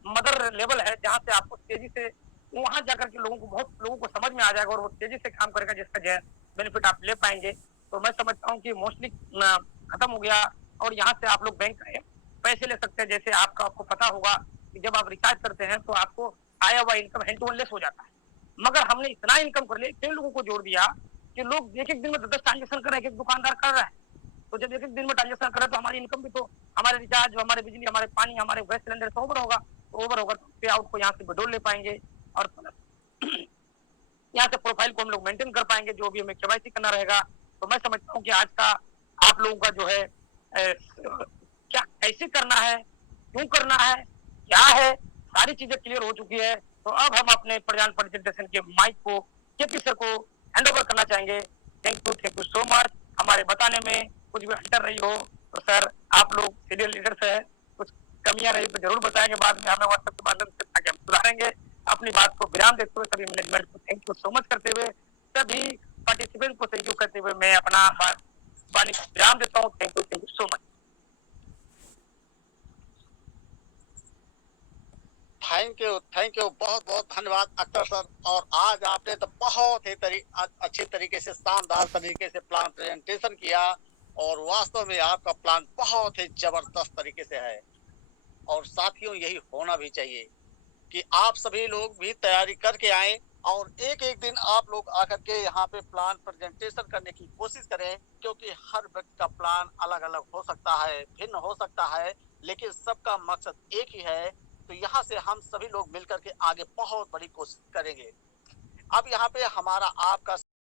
मदर लेवल है जहाँ से आपको तेजी से वहां जाकर के बहुत लोगों को समझ में आ जाएगा और वो तेजी से काम करेगा जिसका जो है बेनिफिट आप ले पाएंगे। तो मैं समझता हूँ कि मोस्टली खत्म हो गया और यहाँ से आप लोग बैंक पैसे ले सकते हैं। जैसे आपको पता होगा कि जब आप रिचार्ज करते हैं तो आपको आया हुआ income hand to hand less हो जाता है, मगर हमने इतना इनकम कर लिया, इतने लोगों को जोड़ दिया कि लोग एक एक दिन में 10 ट्रांजेक्शन कर रहे हैं, एक दुकानदार कर रहा है। तो जब एक एक दिन में ट्रांजेक्शन कर रहे हैं तो हमारी इनकम भी तो हमारे रिचार्ज, हमारे बिजली, हमारे पानी, हमारे गैस सिलेंडर तो ओवर होगा तो पे आउट को यहाँ से बटोर ले पाएंगे और यहाँ से प्रोफाइल को हम लोग मेंटेन कर पाएंगे जो भी हमें केवाईसी करना रहेगा। तो मैं समझता हूँ कि आज का आप लोगों का जो है क्या कैसे करना है, क्यों करना है, क्या है, सारी चीजें क्लियर हो चुकी है। तो अब हम अपने प्रधान प्रेजेंटेशन के माइक को केपी सर को हैंड ओवर करना चाहेंगे। Thank you so much. हमारे बताने में कुछ भी अंतर रही हो तो सर आप लोग सीनियर लीडर्स है, कुछ कमियां रही तो जरूर बताएंगे, बाद में हमें व्हाट्सएप के माध्यम से ताकि हम सुधारेंगे। अपनी बात को विराम देते हुए सभी मैनेजमेंट को थैंक यू सो मच करते हुए, सभी पार्टिसिपेंट को थैंक यू करते हुए मैं अपना वाणी विराम देता हूँ। Thank you so much. Thank you, बहुत बहुत धन्यवाद अख्तर सर। और आज आपने तो बहुत ही अच्छी तरीके से, शानदार तरीके से प्लान प्रेजेंटेशन किया और वास्तव में आपका प्लान बहुत ही जबरदस्त तरीके से है। और साथियों यही होना भी चाहिए कि आप सभी लोग भी तैयारी करके आए और एक एक दिन आप लोग आकर के यहाँ पे प्लान प्रेजेंटेशन करने की कोशिश करें, क्योंकि हर व्यक्ति का प्लान अलग अलग हो सकता है, भिन्न हो सकता है, लेकिन सबका मकसद एक ही है। तो यहाँ से हम सभी लोग मिलकर के आगे बहुत बड़ी कोशिश करेंगे। अब यहाँ पे हमारा आपका